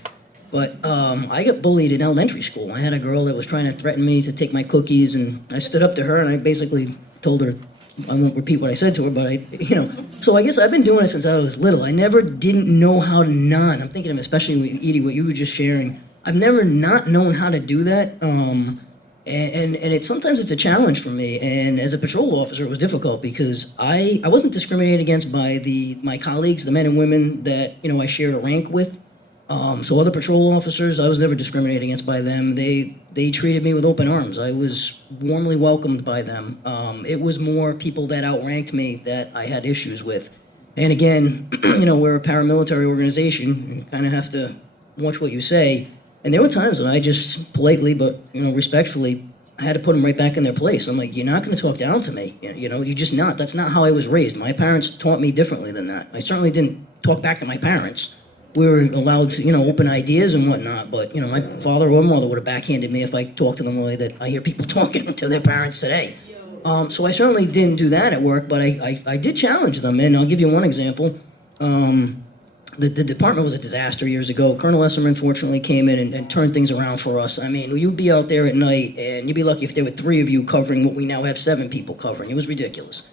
But I got bullied in elementary school. I had a girl that was trying to threaten me to take my cookies, and I stood up to her and I basically told her, I won't repeat what I said to her, but so I guess I've been doing it since I was little. I never didn't know how to not. I'm thinking of, especially with Edie, what you were just sharing. I've never not known how to do that. And sometimes it's a challenge for me. And as a patrol officer, it was difficult because I wasn't discriminated against by my colleagues, the men and women that, I shared a rank with. So other patrol officers, I was never discriminated against by them. They treated me with open arms. I was warmly welcomed by them. It was more people that outranked me that I had issues with. And again, we're a paramilitary organization. You kind of have to watch what you say. And there were times when I just politely, but respectfully, I had to put them right back in their place. I'm like, you're not going to talk down to me. You're just not. That's not how I was raised. My parents taught me differently than that. I certainly didn't talk back to my parents. We were allowed to, open ideas and whatnot, but, my father or mother would have backhanded me if I talked to them the way that I hear people talking to their parents today. So I certainly didn't do that at work, but I did challenge them, and I'll give you one example. The department was a disaster years ago. Colonel Esserman fortunately came in and turned things around for us. I mean, you'd be out there at night, and you'd be lucky if there were 3 of you covering what we now have 7 people covering. It was ridiculous.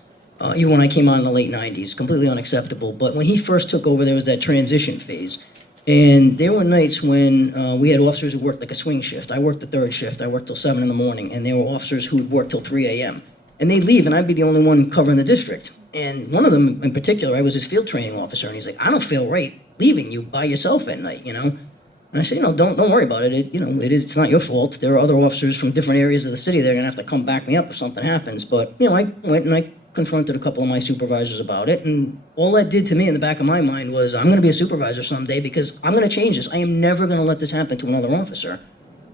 Even when I came on in the late 90s, completely unacceptable. But when he first took over, there was that transition phase. And there were nights when we had officers who worked like a swing shift. I worked the 3rd shift. I worked till 7 in the morning. And there were officers who would work till 3 a.m. And they'd leave, and I'd be the only one covering the district. And one of them in particular, I was his field training officer. And he's like, I don't feel right leaving you by yourself at night, And I said, don't worry about it. It's not your fault. There are other officers from different areas of the city that are going to have to come back me up if something happens. But, I went and I confronted a couple of my supervisors about it, and all that did to me in the back of my mind was, I'm going to be a supervisor someday because I'm going to change this. I am never going to let this happen to another officer.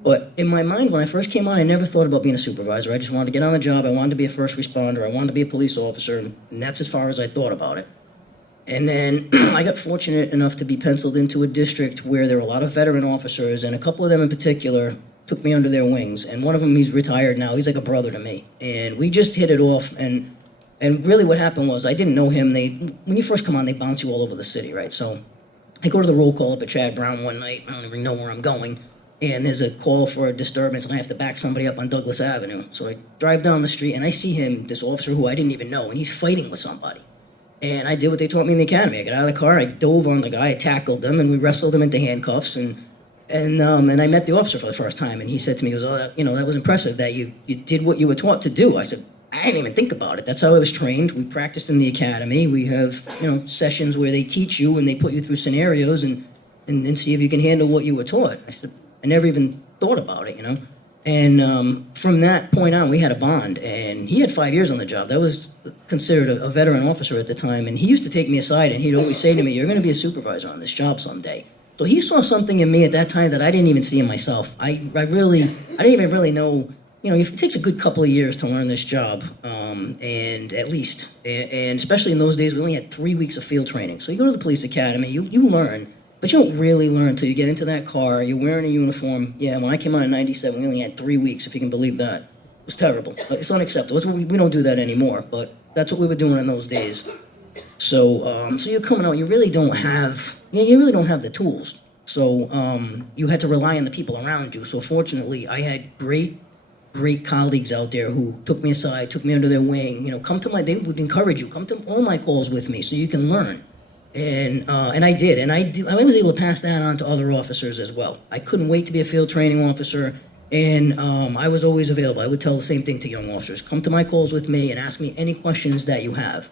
But in my mind, when I first came on, I never thought about being a supervisor. I just wanted to get on the job. I wanted to be a first responder. I wanted to be a police officer, and that's as far as I thought about it. And then I got fortunate enough to be penciled into a district where there were a lot of veteran officers, and a couple of them in particular took me under their wings. And one of them, he's retired now. He's like a brother to me. And we just hit it off, and really what happened was, I didn't know him. When you first come on, they bounce you all over the city, right? So I go to the roll call up at Chad Brown one night. I don't even know where I'm going. and there's a call for a disturbance, and I have to back somebody up on Douglas Avenue. So I drive down the street, and I see him, this officer who I didn't even know, and he's fighting with somebody. And I did what they taught me in the academy. I got out of the car, I dove on the guy, I tackled him, and we wrestled him into handcuffs. And I met the officer for the first time, and he said to me, he goes, "Oh, that was impressive that you did what you were taught to do." I said, "I didn't even think about it. That's how I was trained. We practiced in the academy. We have, sessions where they teach you and they put you through scenarios and see if you can handle what you were taught." I said, "I never even thought about it, And from that point on, we had a bond, and he had 5 years on the job. That was considered a veteran officer at the time, and he used to take me aside, and he'd always say to me, "You're going to be a supervisor on this job someday." So he saw something in me at that time that I didn't even see in myself. I didn't even really know. It takes a good couple of years to learn this job, and at least, and especially in those days, we only had 3 weeks of field training. So you go to the police academy, you learn, but you don't really learn until you get into that car, you're wearing a uniform. Yeah, when I came out in '97, we only had 3 weeks, if you can believe that. It was terrible. It's unacceptable. We don't do that anymore, but that's what we were doing in those days. So you're coming out, you really don't have the tools. So you had to rely on the people around you. So fortunately, I had great colleagues out there who took me aside, took me under their wing. They would encourage you, come to all my calls with me so you can learn. And I did, and I was able to pass that on to other officers as well. I couldn't wait to be a field training officer, and I was always available. I would tell the same thing to young officers: come to my calls with me and ask me any questions that you have.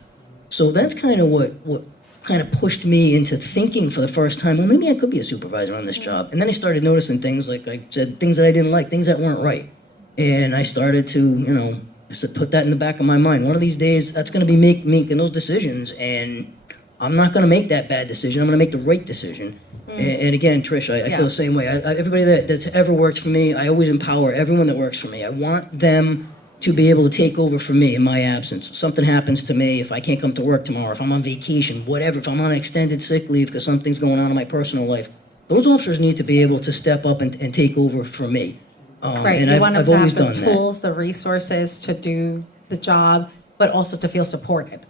So that's kind of what kind of pushed me into thinking for the first time, well, maybe I could be a supervisor on this job. And then I started noticing things, like I said, things that I didn't like, things that weren't right. And I started to, put that in the back of my mind. One of these days, that's going to be making those decisions, and I'm not going to make that bad decision. I'm going to make the right decision. And again, Trish, I feel the same way. Everybody that's ever worked for me, I always empower everyone that works for me. I want them to be able to take over for me in my absence. If something happens to me, if I can't come to work tomorrow, if I'm on vacation, whatever, if I'm on extended sick leave because something's going on in my personal life, those officers need to be able to step up and take over for me. Right, and you want them I've to have always the done that. tools, the resources to do the job, but also to feel supported.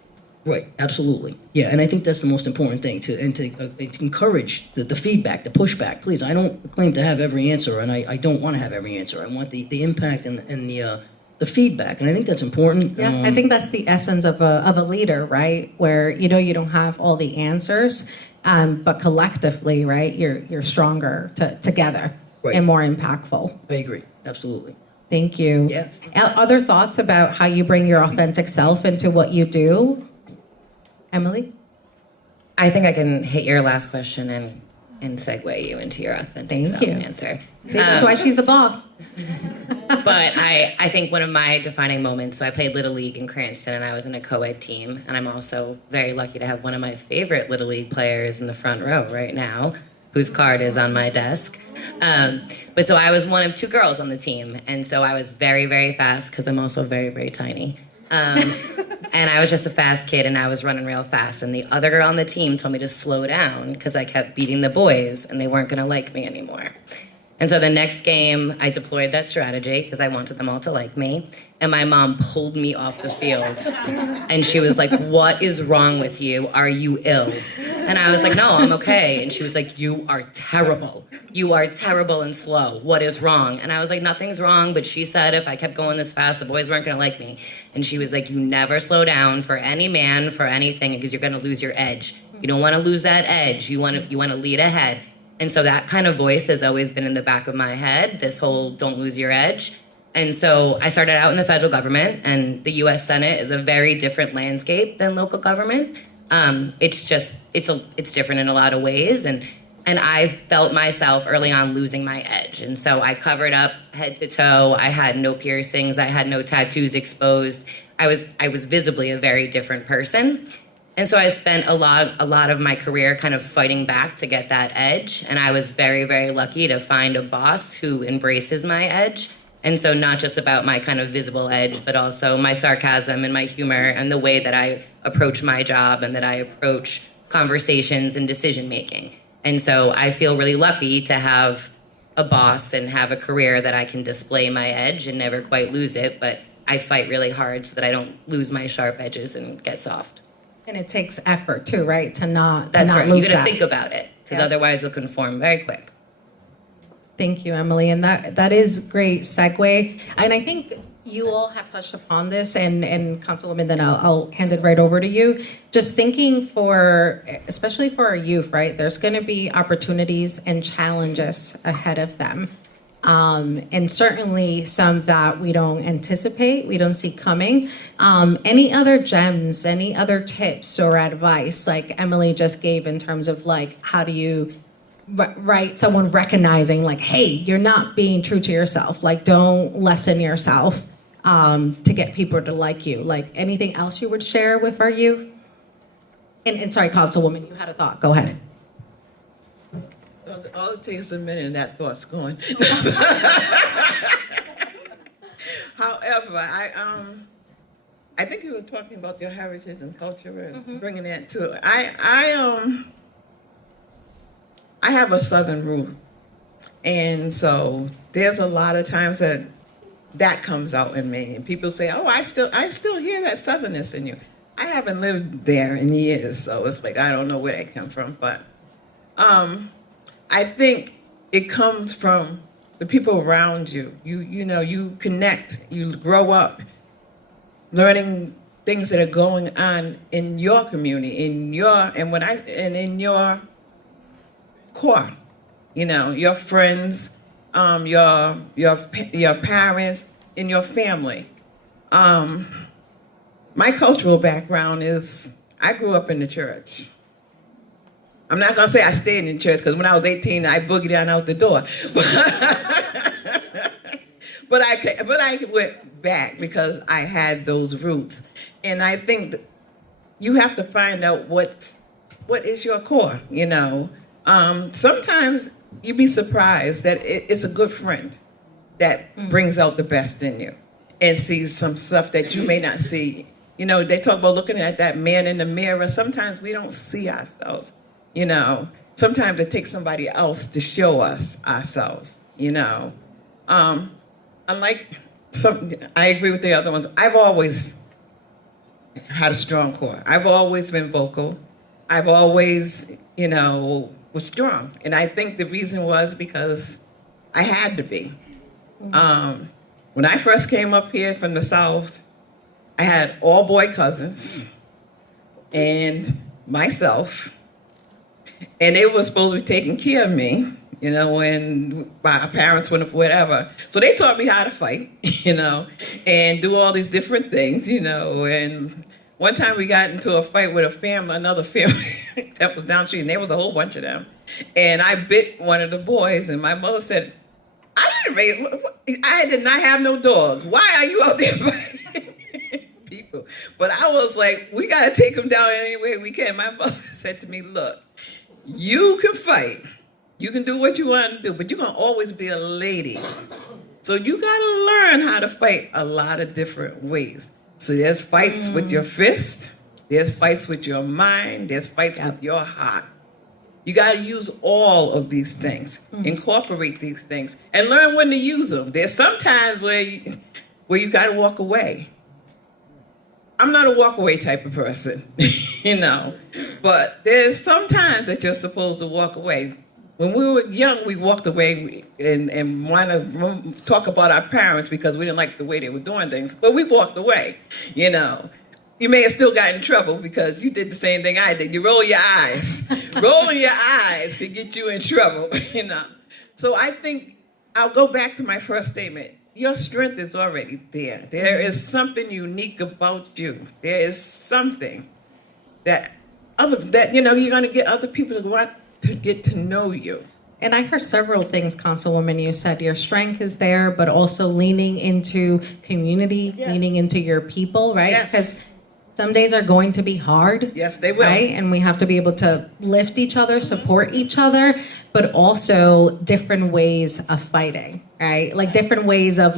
Right, absolutely. Yeah, and I think that's the most important thing, to encourage the feedback, the pushback. Please, I don't claim to have every answer, and I don't want to have every answer. I want the impact and the feedback, and I think that's important. Yeah, I think that's the essence of a leader, right? Where you don't have all the answers, but collectively, right, you're stronger together and more impactful. I agree, absolutely. Thank you. Yeah. Other thoughts about how you bring your authentic self into what you do? Emily? I think I can hit your last question and segue you into your authentic self answer. See, that's why she's the boss. But I think one of my defining moments, so I played Little League in Cranston, and I was in a co-ed team, and I'm also very lucky to have one of my favorite Little League players in the front row right now, whose card is on my desk. But so I was one of 2 girls on the team, and so I was very, very fast, because I'm also very, very tiny. And I was just a fast kid, and I was running real fast, and the other girl on the team told me to slow down because I kept beating the boys, and they weren't going to like me anymore. And so the next game, I deployed that strategy because I wanted them all to like me. And my mom pulled me off the field. And she was like, "What is wrong with you? Are you ill?" And I was like, "No, I'm okay." And she was like, "You are terrible. You are terrible and slow. What is wrong?" And I was like, "Nothing's wrong." But she said if I kept going this fast, the boys weren't going to like me. And she was like, "You never slow down for any man, for anything, because you're going to lose your edge. You don't want to lose that edge. You want to lead ahead." And so that kind of voice has always been in the back of my head, this whole don't lose your edge. And so I started out in the federal government, and the U.S. Senate is a very different landscape than local government. It's different in a lot of ways. And I felt myself early on losing my edge. And so I covered up head to toe. I had no piercings. I had no tattoos exposed. I was visibly a very different person. And so I spent a lot of my career kind of fighting back to get that edge. And I was very, very lucky to find a boss who embraces my edge. And so not just about my kind of visible edge, but also my sarcasm and my humor and the way that I approach my job and that I approach conversations and decision making. And so I feel really lucky to have a boss and have a career that I can display my edge and never quite lose it. But I fight really hard so that I don't lose my sharp edges and get soft. And it takes effort too, right? To not That's to not right. lose You got that. to think about it, because otherwise you'll conform very quick. Thank you, Emily, and that is great segue. And I think you all have touched upon this, and Councilwoman, then I'll hand it right over to you. Just thinking especially for our youth, right? There's going to be opportunities and challenges ahead of them. And certainly some that we don't anticipate, we don't see coming. Any other gems, any other tips or advice like Emily just gave in terms of like, how do you someone recognizing like, hey, you're not being true to yourself, like don't lessen yourself to get people to like you. Like anything else you would share with our youth? And sorry, Councilwoman, you had a thought, go ahead. All it takes is a minute and that thought's going. However, I think you were talking about your heritage and culture and bringing that to it. I have a Southern root, and so there's a lot of times that comes out in me, and people say, "Oh, I still hear that Southernness in you." I haven't lived there in years, so it's like I don't know where that came from, but I think it comes from the people around you. You connect, you grow up learning things that are going on in your community, in your core. Your friends, your parents, and your family. My cultural background is I grew up in the church. I'm not gonna say I stayed in church because when I was 18, I boogied down out the door. But I went back because I had those roots, and I think you have to find out what is your core. Sometimes you'd be surprised that it's a good friend that brings out the best in you and sees some stuff that you may not see. They talk about looking at that man in the mirror. Sometimes we don't see ourselves. Sometimes it takes somebody else to show us ourselves. Unlike I agree with the other ones. I've always had a strong core. I've always been vocal. I've always, was strong. And I think the reason was because I had to be. When I first came up here from the South, I had all boy cousins and myself, and they were supposed to be taking care of me, when my parents went up, whatever. So they taught me how to fight, and do all these different things, and one time we got into a fight with another family that was down the street, and there was a whole bunch of them. And I bit one of the boys, and my mother said, I did not have no dogs. Why are you out there fighting people? But I was like, we got to take them down any way we can. My mother said to me, look, you can fight. You can do what you want to do, but you're going to always be a lady. So you got to learn how to fight a lot of different ways. So there's fights with your fist, there's fights with your mind, there's fights with your heart. You got to use all of these things, incorporate these things, and learn when to use them. There's some times where you got to walk away. I'm not a walk away type of person, but there's some times that you're supposed to walk away. When we were young, we walked away and wanted to talk about our parents because we didn't like the way they were doing things. But we walked away, You may have still got in trouble because you did the same thing I did. You roll your eyes. Rolling your eyes could get you in trouble, So I think I'll go back to my first statement. Your strength is already there. There is something unique about you. There is something that you're going to get other people to want to get to know you. And I heard several things, Councilwoman. You said your strength is there, but also leaning into community, leaning into your people, right? Yes. Because some days are going to be hard. Yes, they will. Right? And we have to be able to lift each other, support each other, but also different ways of fighting, right? Like different ways of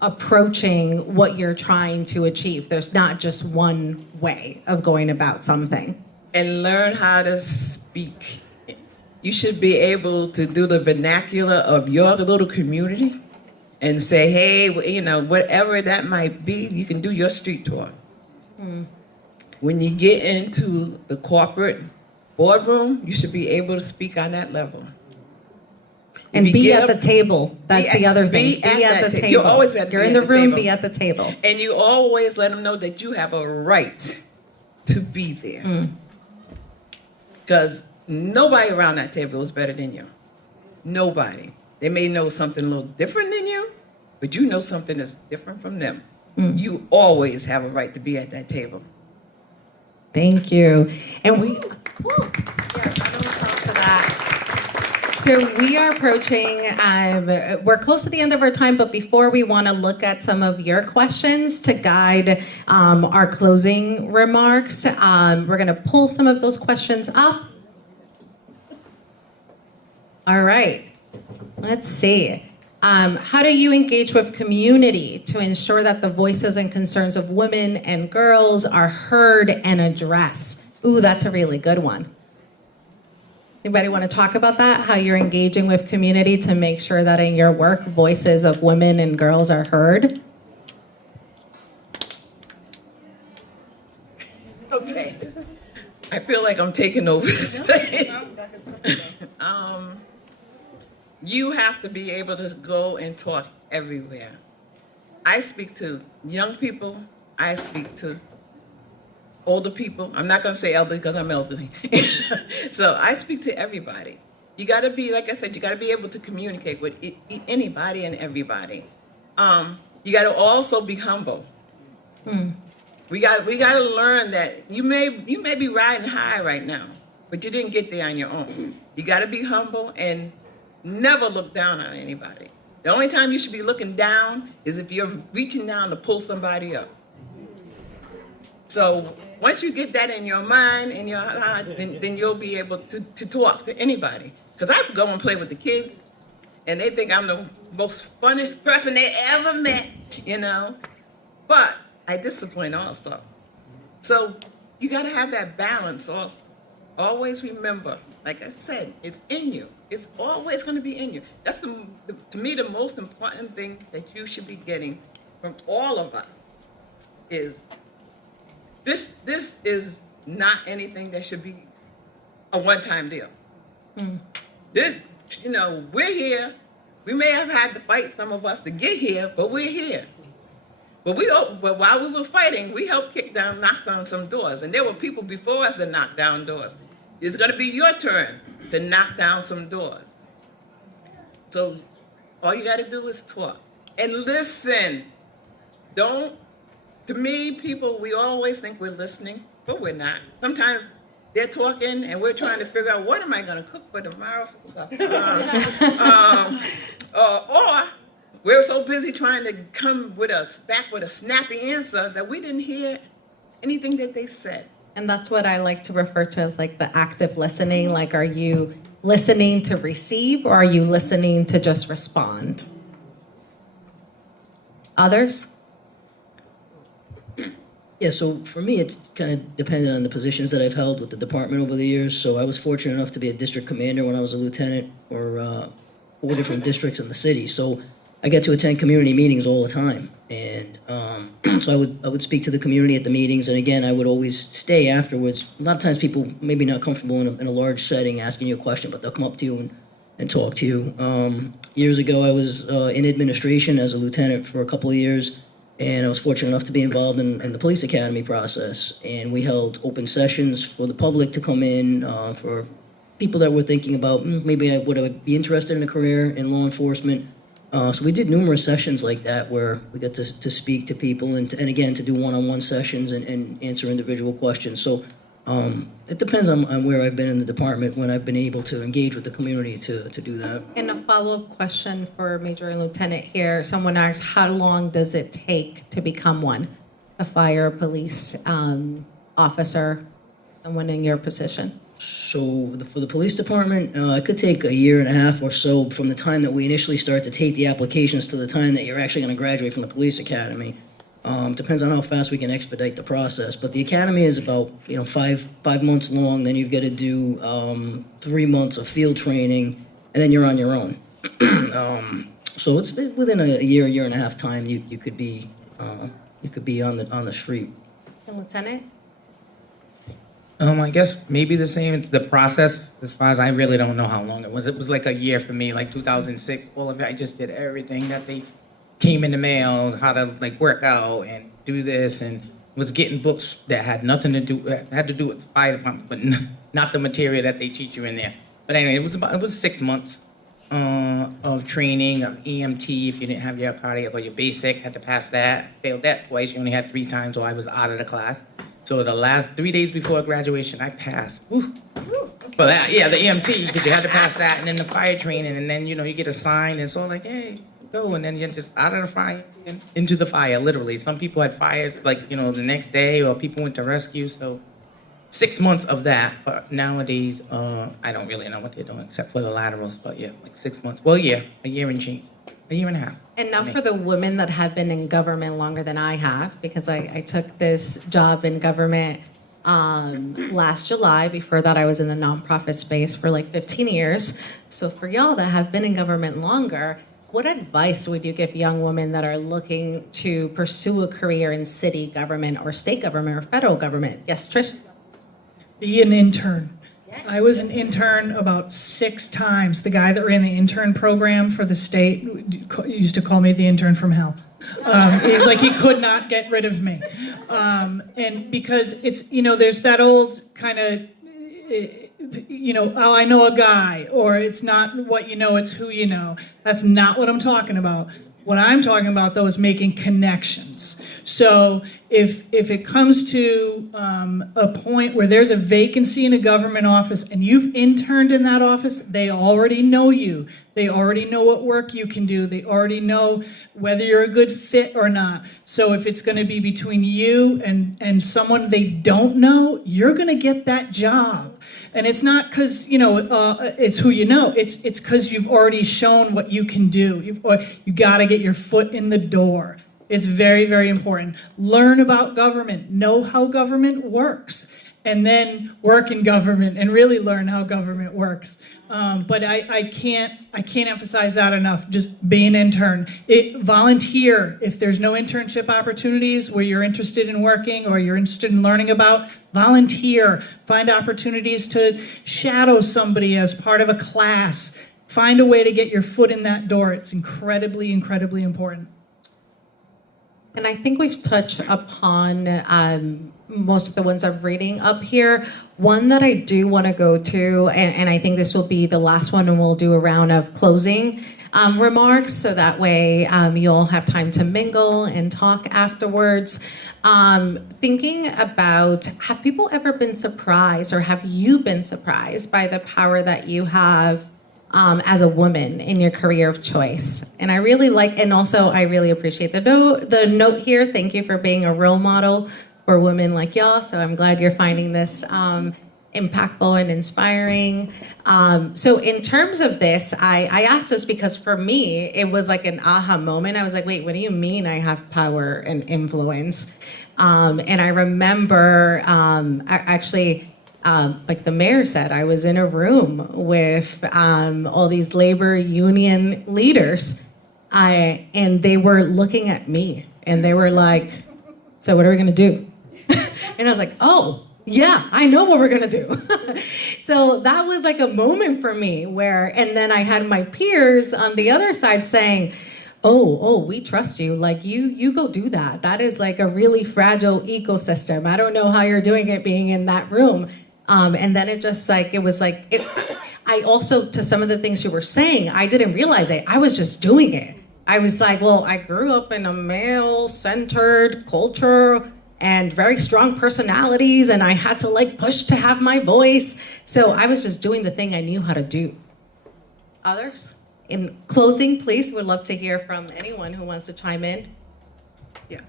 approaching what you're trying to achieve. There's not just one way of going about something. And learn how to speak. You should be able to do the vernacular of your little community and say, hey, whatever that might be, you can do your street talk. When you get into the corporate boardroom, you should be able to speak on that level. And you be get at up- the table. That's be the at- other thing. be at that table. You always have to You're be in at the the room, table. be at the table. And you always let them know that you have a right to be there. Because nobody around that table is better than you. Nobody. They may know something a little different than you, but you know something that's different from them. You always have a right to be at that table. Thank you. And we, yeah, round of applause for that. So we are approaching, we're close to the end of our time, but before we want to look at some of your questions to guide our closing remarks, we're going to pull some of those questions up. All right, let's see. How do you engage with community to ensure that the voices and concerns of women and girls are heard and addressed? Ooh, that's a really good one. Anybody want to talk about that? How you're engaging with community to make sure that in your work, voices of women and girls are heard? Okay. I feel like I'm taking over this thing. You have to be able to go and talk everywhere. I speak to young people. I speak to older people. I'm not going to say elderly because I'm elderly. So I speak to everybody. You got to be, like I said, you got to be able to communicate with anybody and everybody. You got to also be humble. We got to learn that you may be riding high right now, but you didn't get there on your own. You got to be humble and never look down on anybody. The only time you should be looking down is if you're reaching down to pull somebody up. So once you get that in your mind, in your heart, then you'll be able to talk to anybody. Because I go and play with the kids, and they think I'm the most funnest person they ever met, you know. But I discipline also. So you got to have that balance also. Always remember, like I said, it's in you. It's always going to be in you. That's, to me, the most important thing that you should be getting from all of us is this is not anything that should be a one-time deal. This, you know, we're here. We may have had to fight, some of us, to get here, but we're here. But while we were fighting, we helped knock down some doors. And there were people before us that knocked down doors. It's going to be your turn to knock down some doors. So all you got to do is talk and listen. To me, people, we always think we're listening, but we're not. Sometimes they're talking and we're trying to figure out, what am I going to cook for tomorrow? Or we're so busy trying to come back with a snappy answer that we didn't hear anything that they said. And that's what I like to refer to as like the active listening. Like, are you listening to receive or are you listening to just respond? Others? Yeah, so for me, it's kind of dependent on the positions that I've held with the department over the years. So I was fortunate enough to be a district commander when I was a lieutenant for 4 different districts in the city. So I get to attend community meetings all the time. And so I would speak to the community at the meetings. And again, I would always stay afterwards. A lot of times people maybe not comfortable in a large setting asking you a question, but they'll come up to you and talk to you. Years ago, I was in administration as a lieutenant for a couple of years. And I was fortunate enough to be involved in the police academy process. And we held open sessions for the public to come in, for people that were thinking about maybe would I be interested in a career in law enforcement. So we did numerous sessions like that where we got to speak to people and again, to do one-on-one sessions and answer individual questions. So it depends on where I've been in the department when I've been able to engage with the community to do that. And a follow-up question for Major and Lieutenant here. Someone asked, how long does it take to become one? A fire, police officer, someone in your position? So for the police department, it could take 1.5 years or so from the time that we initially start to take the applications to the time that you're actually going to graduate from the police academy. Depends on how fast we can expedite the process. But the academy is about 5 months long. Then you've got to do 3 months of field training, and then you're on your own. So it's within a year and a half time you could be on the street. And Lieutenant? I guess maybe the same. The process, as far as I really don't know how long it was. It was like a year for me, like 2006. All of it, I just did everything that they came in the mail, how to like work out and do this, and was getting books that had nothing to do, had to do with the fire department, but not the material that they teach you in there. But anyway, it was 6 months of training, of EMT. If you didn't have your cardiac or your basic, had to pass that. Failed that twice. You only had 3 times, so I was out of the class. So the last 3 days before graduation, I passed. Woo. But that, yeah, the EMT, because you had to pass that, and then the fire training, and then, you know, you get a sign, and it's all like, hey, go, and then you're just out of the fire, and into the fire, literally. Some people had fired, like, you know, the next day, or people went to rescue, so 6 months of that. But nowadays, I don't really know what they're doing, except for the laterals, but yeah, like 6 months. Well, yeah, a year and change. A year and a half. And now for the women that have been in government longer than I have, because I took this job in government last July. Before that, I was in the nonprofit space for like 15 years. So for y'all that have been in government longer, what advice would you give young women that are looking to pursue a career in city government or state government or federal government? Yes, Trish? Be an intern. I was an intern about 6 times. The guy that ran the intern program for the state used to call me the intern from hell. He could not get rid of me. And because it's, you know, there's that old kind of, you know, oh, I know a guy, or it's not what you know, it's who you know. That's not what I'm talking about. What I'm talking about, though, is making connections. So if it comes to a point where there's a vacancy in a government office and you've interned in that office, they already know you. They already know what work you can do. They already know whether you're a good fit or not. So if it's going to be between you and someone they don't know, you're going to get that job. And it's not because, you know, it's who you know. It's because you've already shown what you can do. You got to get your foot in the door. It's very, very important. Learn about government. Know how government works. And then work in government and really learn how government works. But I can't emphasize that enough. Just be an intern. Volunteer if there's no internship opportunities where you're interested in working or you're interested in learning about. Volunteer. Find opportunities to shadow somebody as part of a class. Find a way to get your foot in that door. It's incredibly, incredibly important. And I think we've touched upon most of the ones I'm reading up here. One that I do want to go to, and I think this will be the last one, and we'll do a round of closing remarks, so that way you'll have time to mingle and talk afterwards. Thinking about, have people ever been surprised, or have you been surprised by the power that you have as a woman in your career of choice? And I really like, and also I really appreciate the note here. Thank you for being a role model for women like y'all. So I'm glad you're finding this impactful and inspiring. So in terms of this, I asked this because for me, it was like an aha moment. I was like, wait, what do you mean I have power and influence? And I remember like the mayor said, I was in a room with all these labor union leaders, and they were looking at me, and they were like, so what are we gonna do? And I was like, oh, yeah, I know what we're gonna do. So that was like a moment for me where, and then I had my peers on the other side saying, oh, we trust you. Like you go do that. That is like a really fragile ecosystem. I don't know how you're doing it being in that room. And then it just like, it was like, I also, to some of the things you were saying, I didn't realize it. I was just doing it. I was like, well, I grew up in a male-centered culture and very strong personalities, and I had to like push to have my voice. So I was just doing the thing I knew how to do. Others? In closing, please, would love to hear from anyone who wants to chime in. Yeah.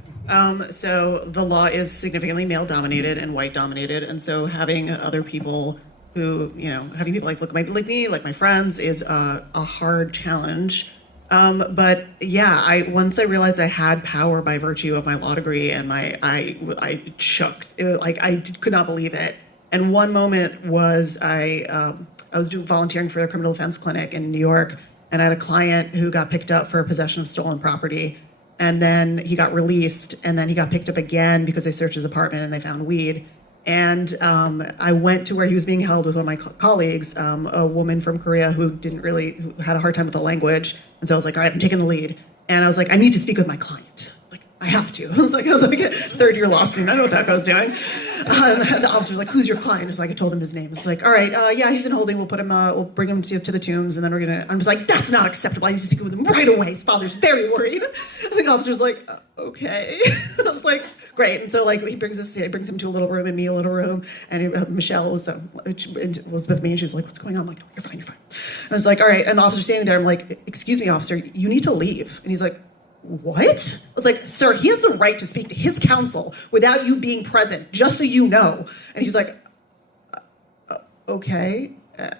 So the law is significantly male-dominated and white-dominated, and so having other people who, you know, having people like me, like my friends, is a hard challenge. But yeah, once I realized I had power by virtue of my law degree, and I shook. I could not believe it. And one moment was I was volunteering for a criminal defense clinic in New York, and I had a client who got picked up for possession of stolen property. And then he got released, and then he got picked up again because they searched his apartment and they found weed. And I went to where he was being held with one of my colleagues, a woman from Korea who who had a hard time with the language. And so I was like, all right, I'm taking the lead. And I was like, I need to speak with my client. Like, I have to. I was like a third-year law student. I know what the heck I was doing. The officer was like, who's your client? It's like, I told him his name. It's like, all right, yeah, he's in holding. We'll put him, we'll bring him to the tombs, and then I'm just like, that's not acceptable. I need to speak with him right away. His father's very worried. And the officer's like, okay. I was like, great. And so like he brings him to a little room and me a little room, and Michelle was with me, and she was like, what's going on? I'm like, you're fine. I was like, all right. And the officer's standing there. I'm like, excuse me, officer, you need to leave. And he's like, what? I was like, sir, he has the right to speak to his counsel without you being present, just so you know. And he was like, okay,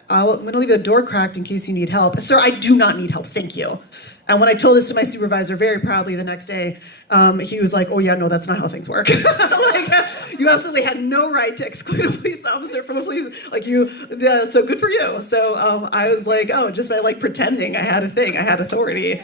I'm going to leave the door cracked in case you need help. Sir, I do not need help, thank you. And when I told this to my supervisor very proudly the next day, he was like, oh yeah, no, that's not how things work. Like, you absolutely had no right to exclude a police officer from a police, like so good for you. So I was like, oh, just by like pretending I had a thing, I had authority,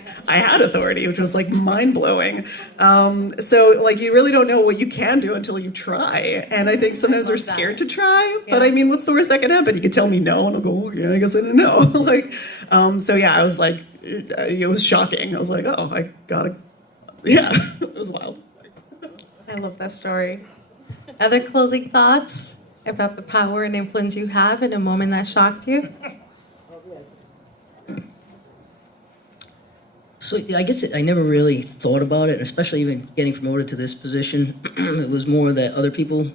which was like mind blowing. So like you really don't know what you can do until you try. And I think sometimes we're scared to try, but I mean, what's the worst that can happen? You can tell me no and I'll go, oh, yeah, I guess I didn't know. Like, so yeah, I was like, it was shocking. I was like, oh, I gotta, yeah, it was wild. I love that story. Other closing thoughts about the power and influence you have in a moment that shocked you? So I guess I never really thought about it, especially even getting promoted to this position. It was more that other people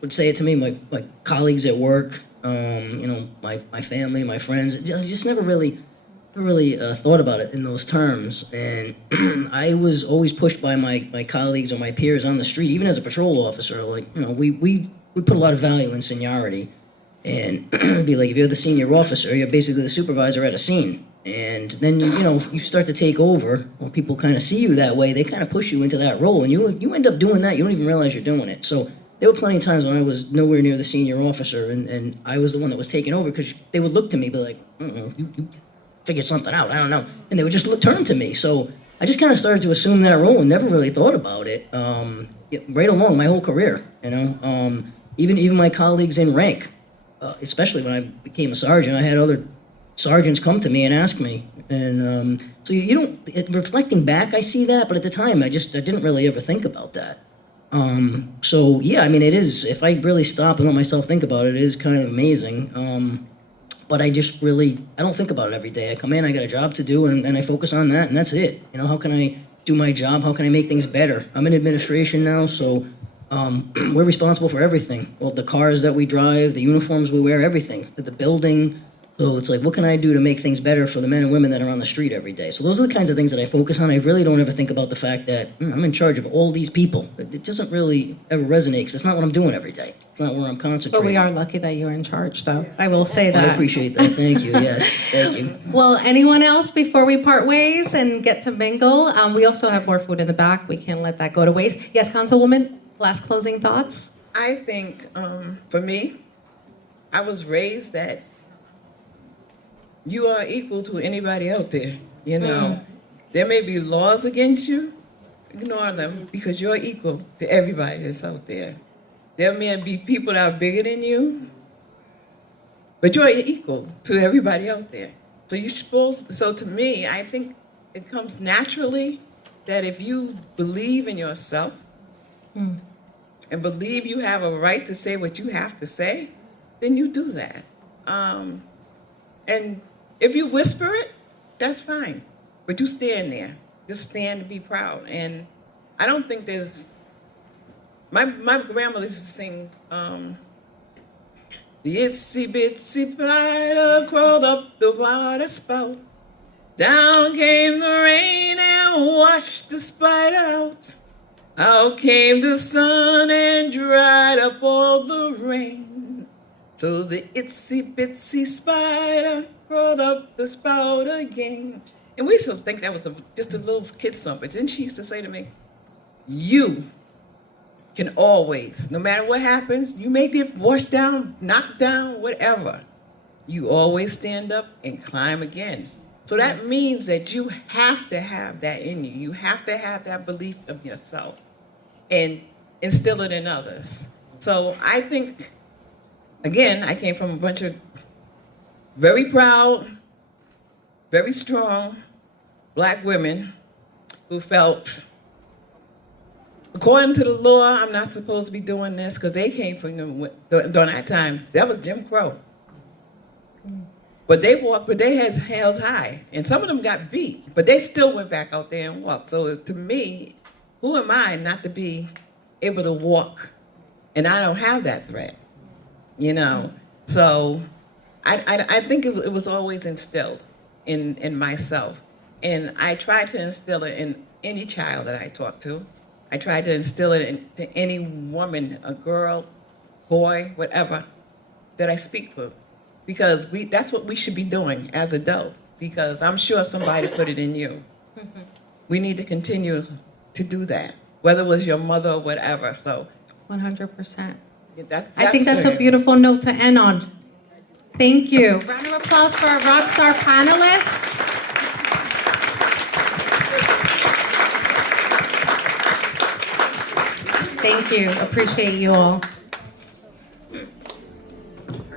would say it to me, my colleagues at work, my family, my friends. I just never really thought about it in those terms. And I was always pushed by my colleagues or my peers on the street, even as a patrol officer. Like, we put a lot of value in seniority. And it'd be like, if you're the senior officer, you're basically the supervisor at a scene. And then, you start to take over. When people kind of see you that way, they kind of push you into that role. And you end up doing that. You don't even realize you're doing it. So there were plenty of times when I was nowhere near the senior officer, and I was the one that was taking over, because they would look to me, be like, you figured something out, I don't know. And they would just turn to me. So I just kind of started to assume that role and never really thought about it right along my whole career, even my colleagues in rank, especially when I became a sergeant. I had other sergeants come to me and ask me. And so reflecting back, I see that, but at the time I didn't really ever think about that. So yeah, I mean, it is, if I really stop and let myself think about it, it is kind of amazing. But I don't think about it every day. I come in, I got a job to do, and I focus on that, and that's it. How can I do my job? How can I make things better? I'm in administration now, so we're responsible for everything. Well, the cars that we drive, the uniforms we wear, everything. The building. So it's like, what can I do to make things better for the men and women that are on the street every day? So those are the kinds of things that I focus on. I really don't ever think about the fact that I'm in charge of all these people. It doesn't really ever resonate, because it's not what I'm doing every day. It's not where I'm concentrating. But we are lucky that you're in charge, though. I will say that. I appreciate that. Thank you. Yes, thank you. Well, anyone else before we part ways and get to mingle? We also have more food in the back. We can't let that go to waste. Yes, Councilwoman, last closing thoughts? I think, for me, I was raised that you are equal to anybody out there. There may be laws against you, ignore them, because you're equal to everybody that's out there. There may be people that are bigger than you, but you're equal to everybody out there. So to me, I think it comes naturally that if you believe in yourself and believe you have a right to say what you have to say, then you do that. And if you whisper it, that's fine. But you stand there. Just stand and be proud. And I don't think there's... My grandmother used to sing, the itsy bitsy spider crawled up the water spout. Down came the rain and washed the spider out. Out came the sun and dried up all the rain. So the itsy bitsy spider crawled up the spout again. And we used to think that was just a little kid song, but then she used to say to me, you can always, no matter what happens, you may get washed down, knocked down, whatever, you always stand up and climb again. So that means that you have to have that in you. You have to have that belief of yourself and instill it in others. So I think, again, I came from a bunch of very proud, very strong Black women who felt, according to the law, I'm not supposed to be doing this, because they came from during that time. That was Jim Crow. But they walked, but they had held high, and some of them got beat, but they still went back out there and walked. So to me, who am I not to be able to walk? And I don't have that threat, you know. So I think it was always instilled in myself, and I try to instill it in any child that I talk to. I try to instill it into any woman, a girl, boy, whatever, that I speak to. Because that's what we should be doing as adults, because I'm sure somebody put it in you. We need to continue to do that, whether it was your mother or whatever. So 100%. that's I think that's a beautiful note to end on. Thank you. Round of applause for our rock star panelists. Thank you. Appreciate you all.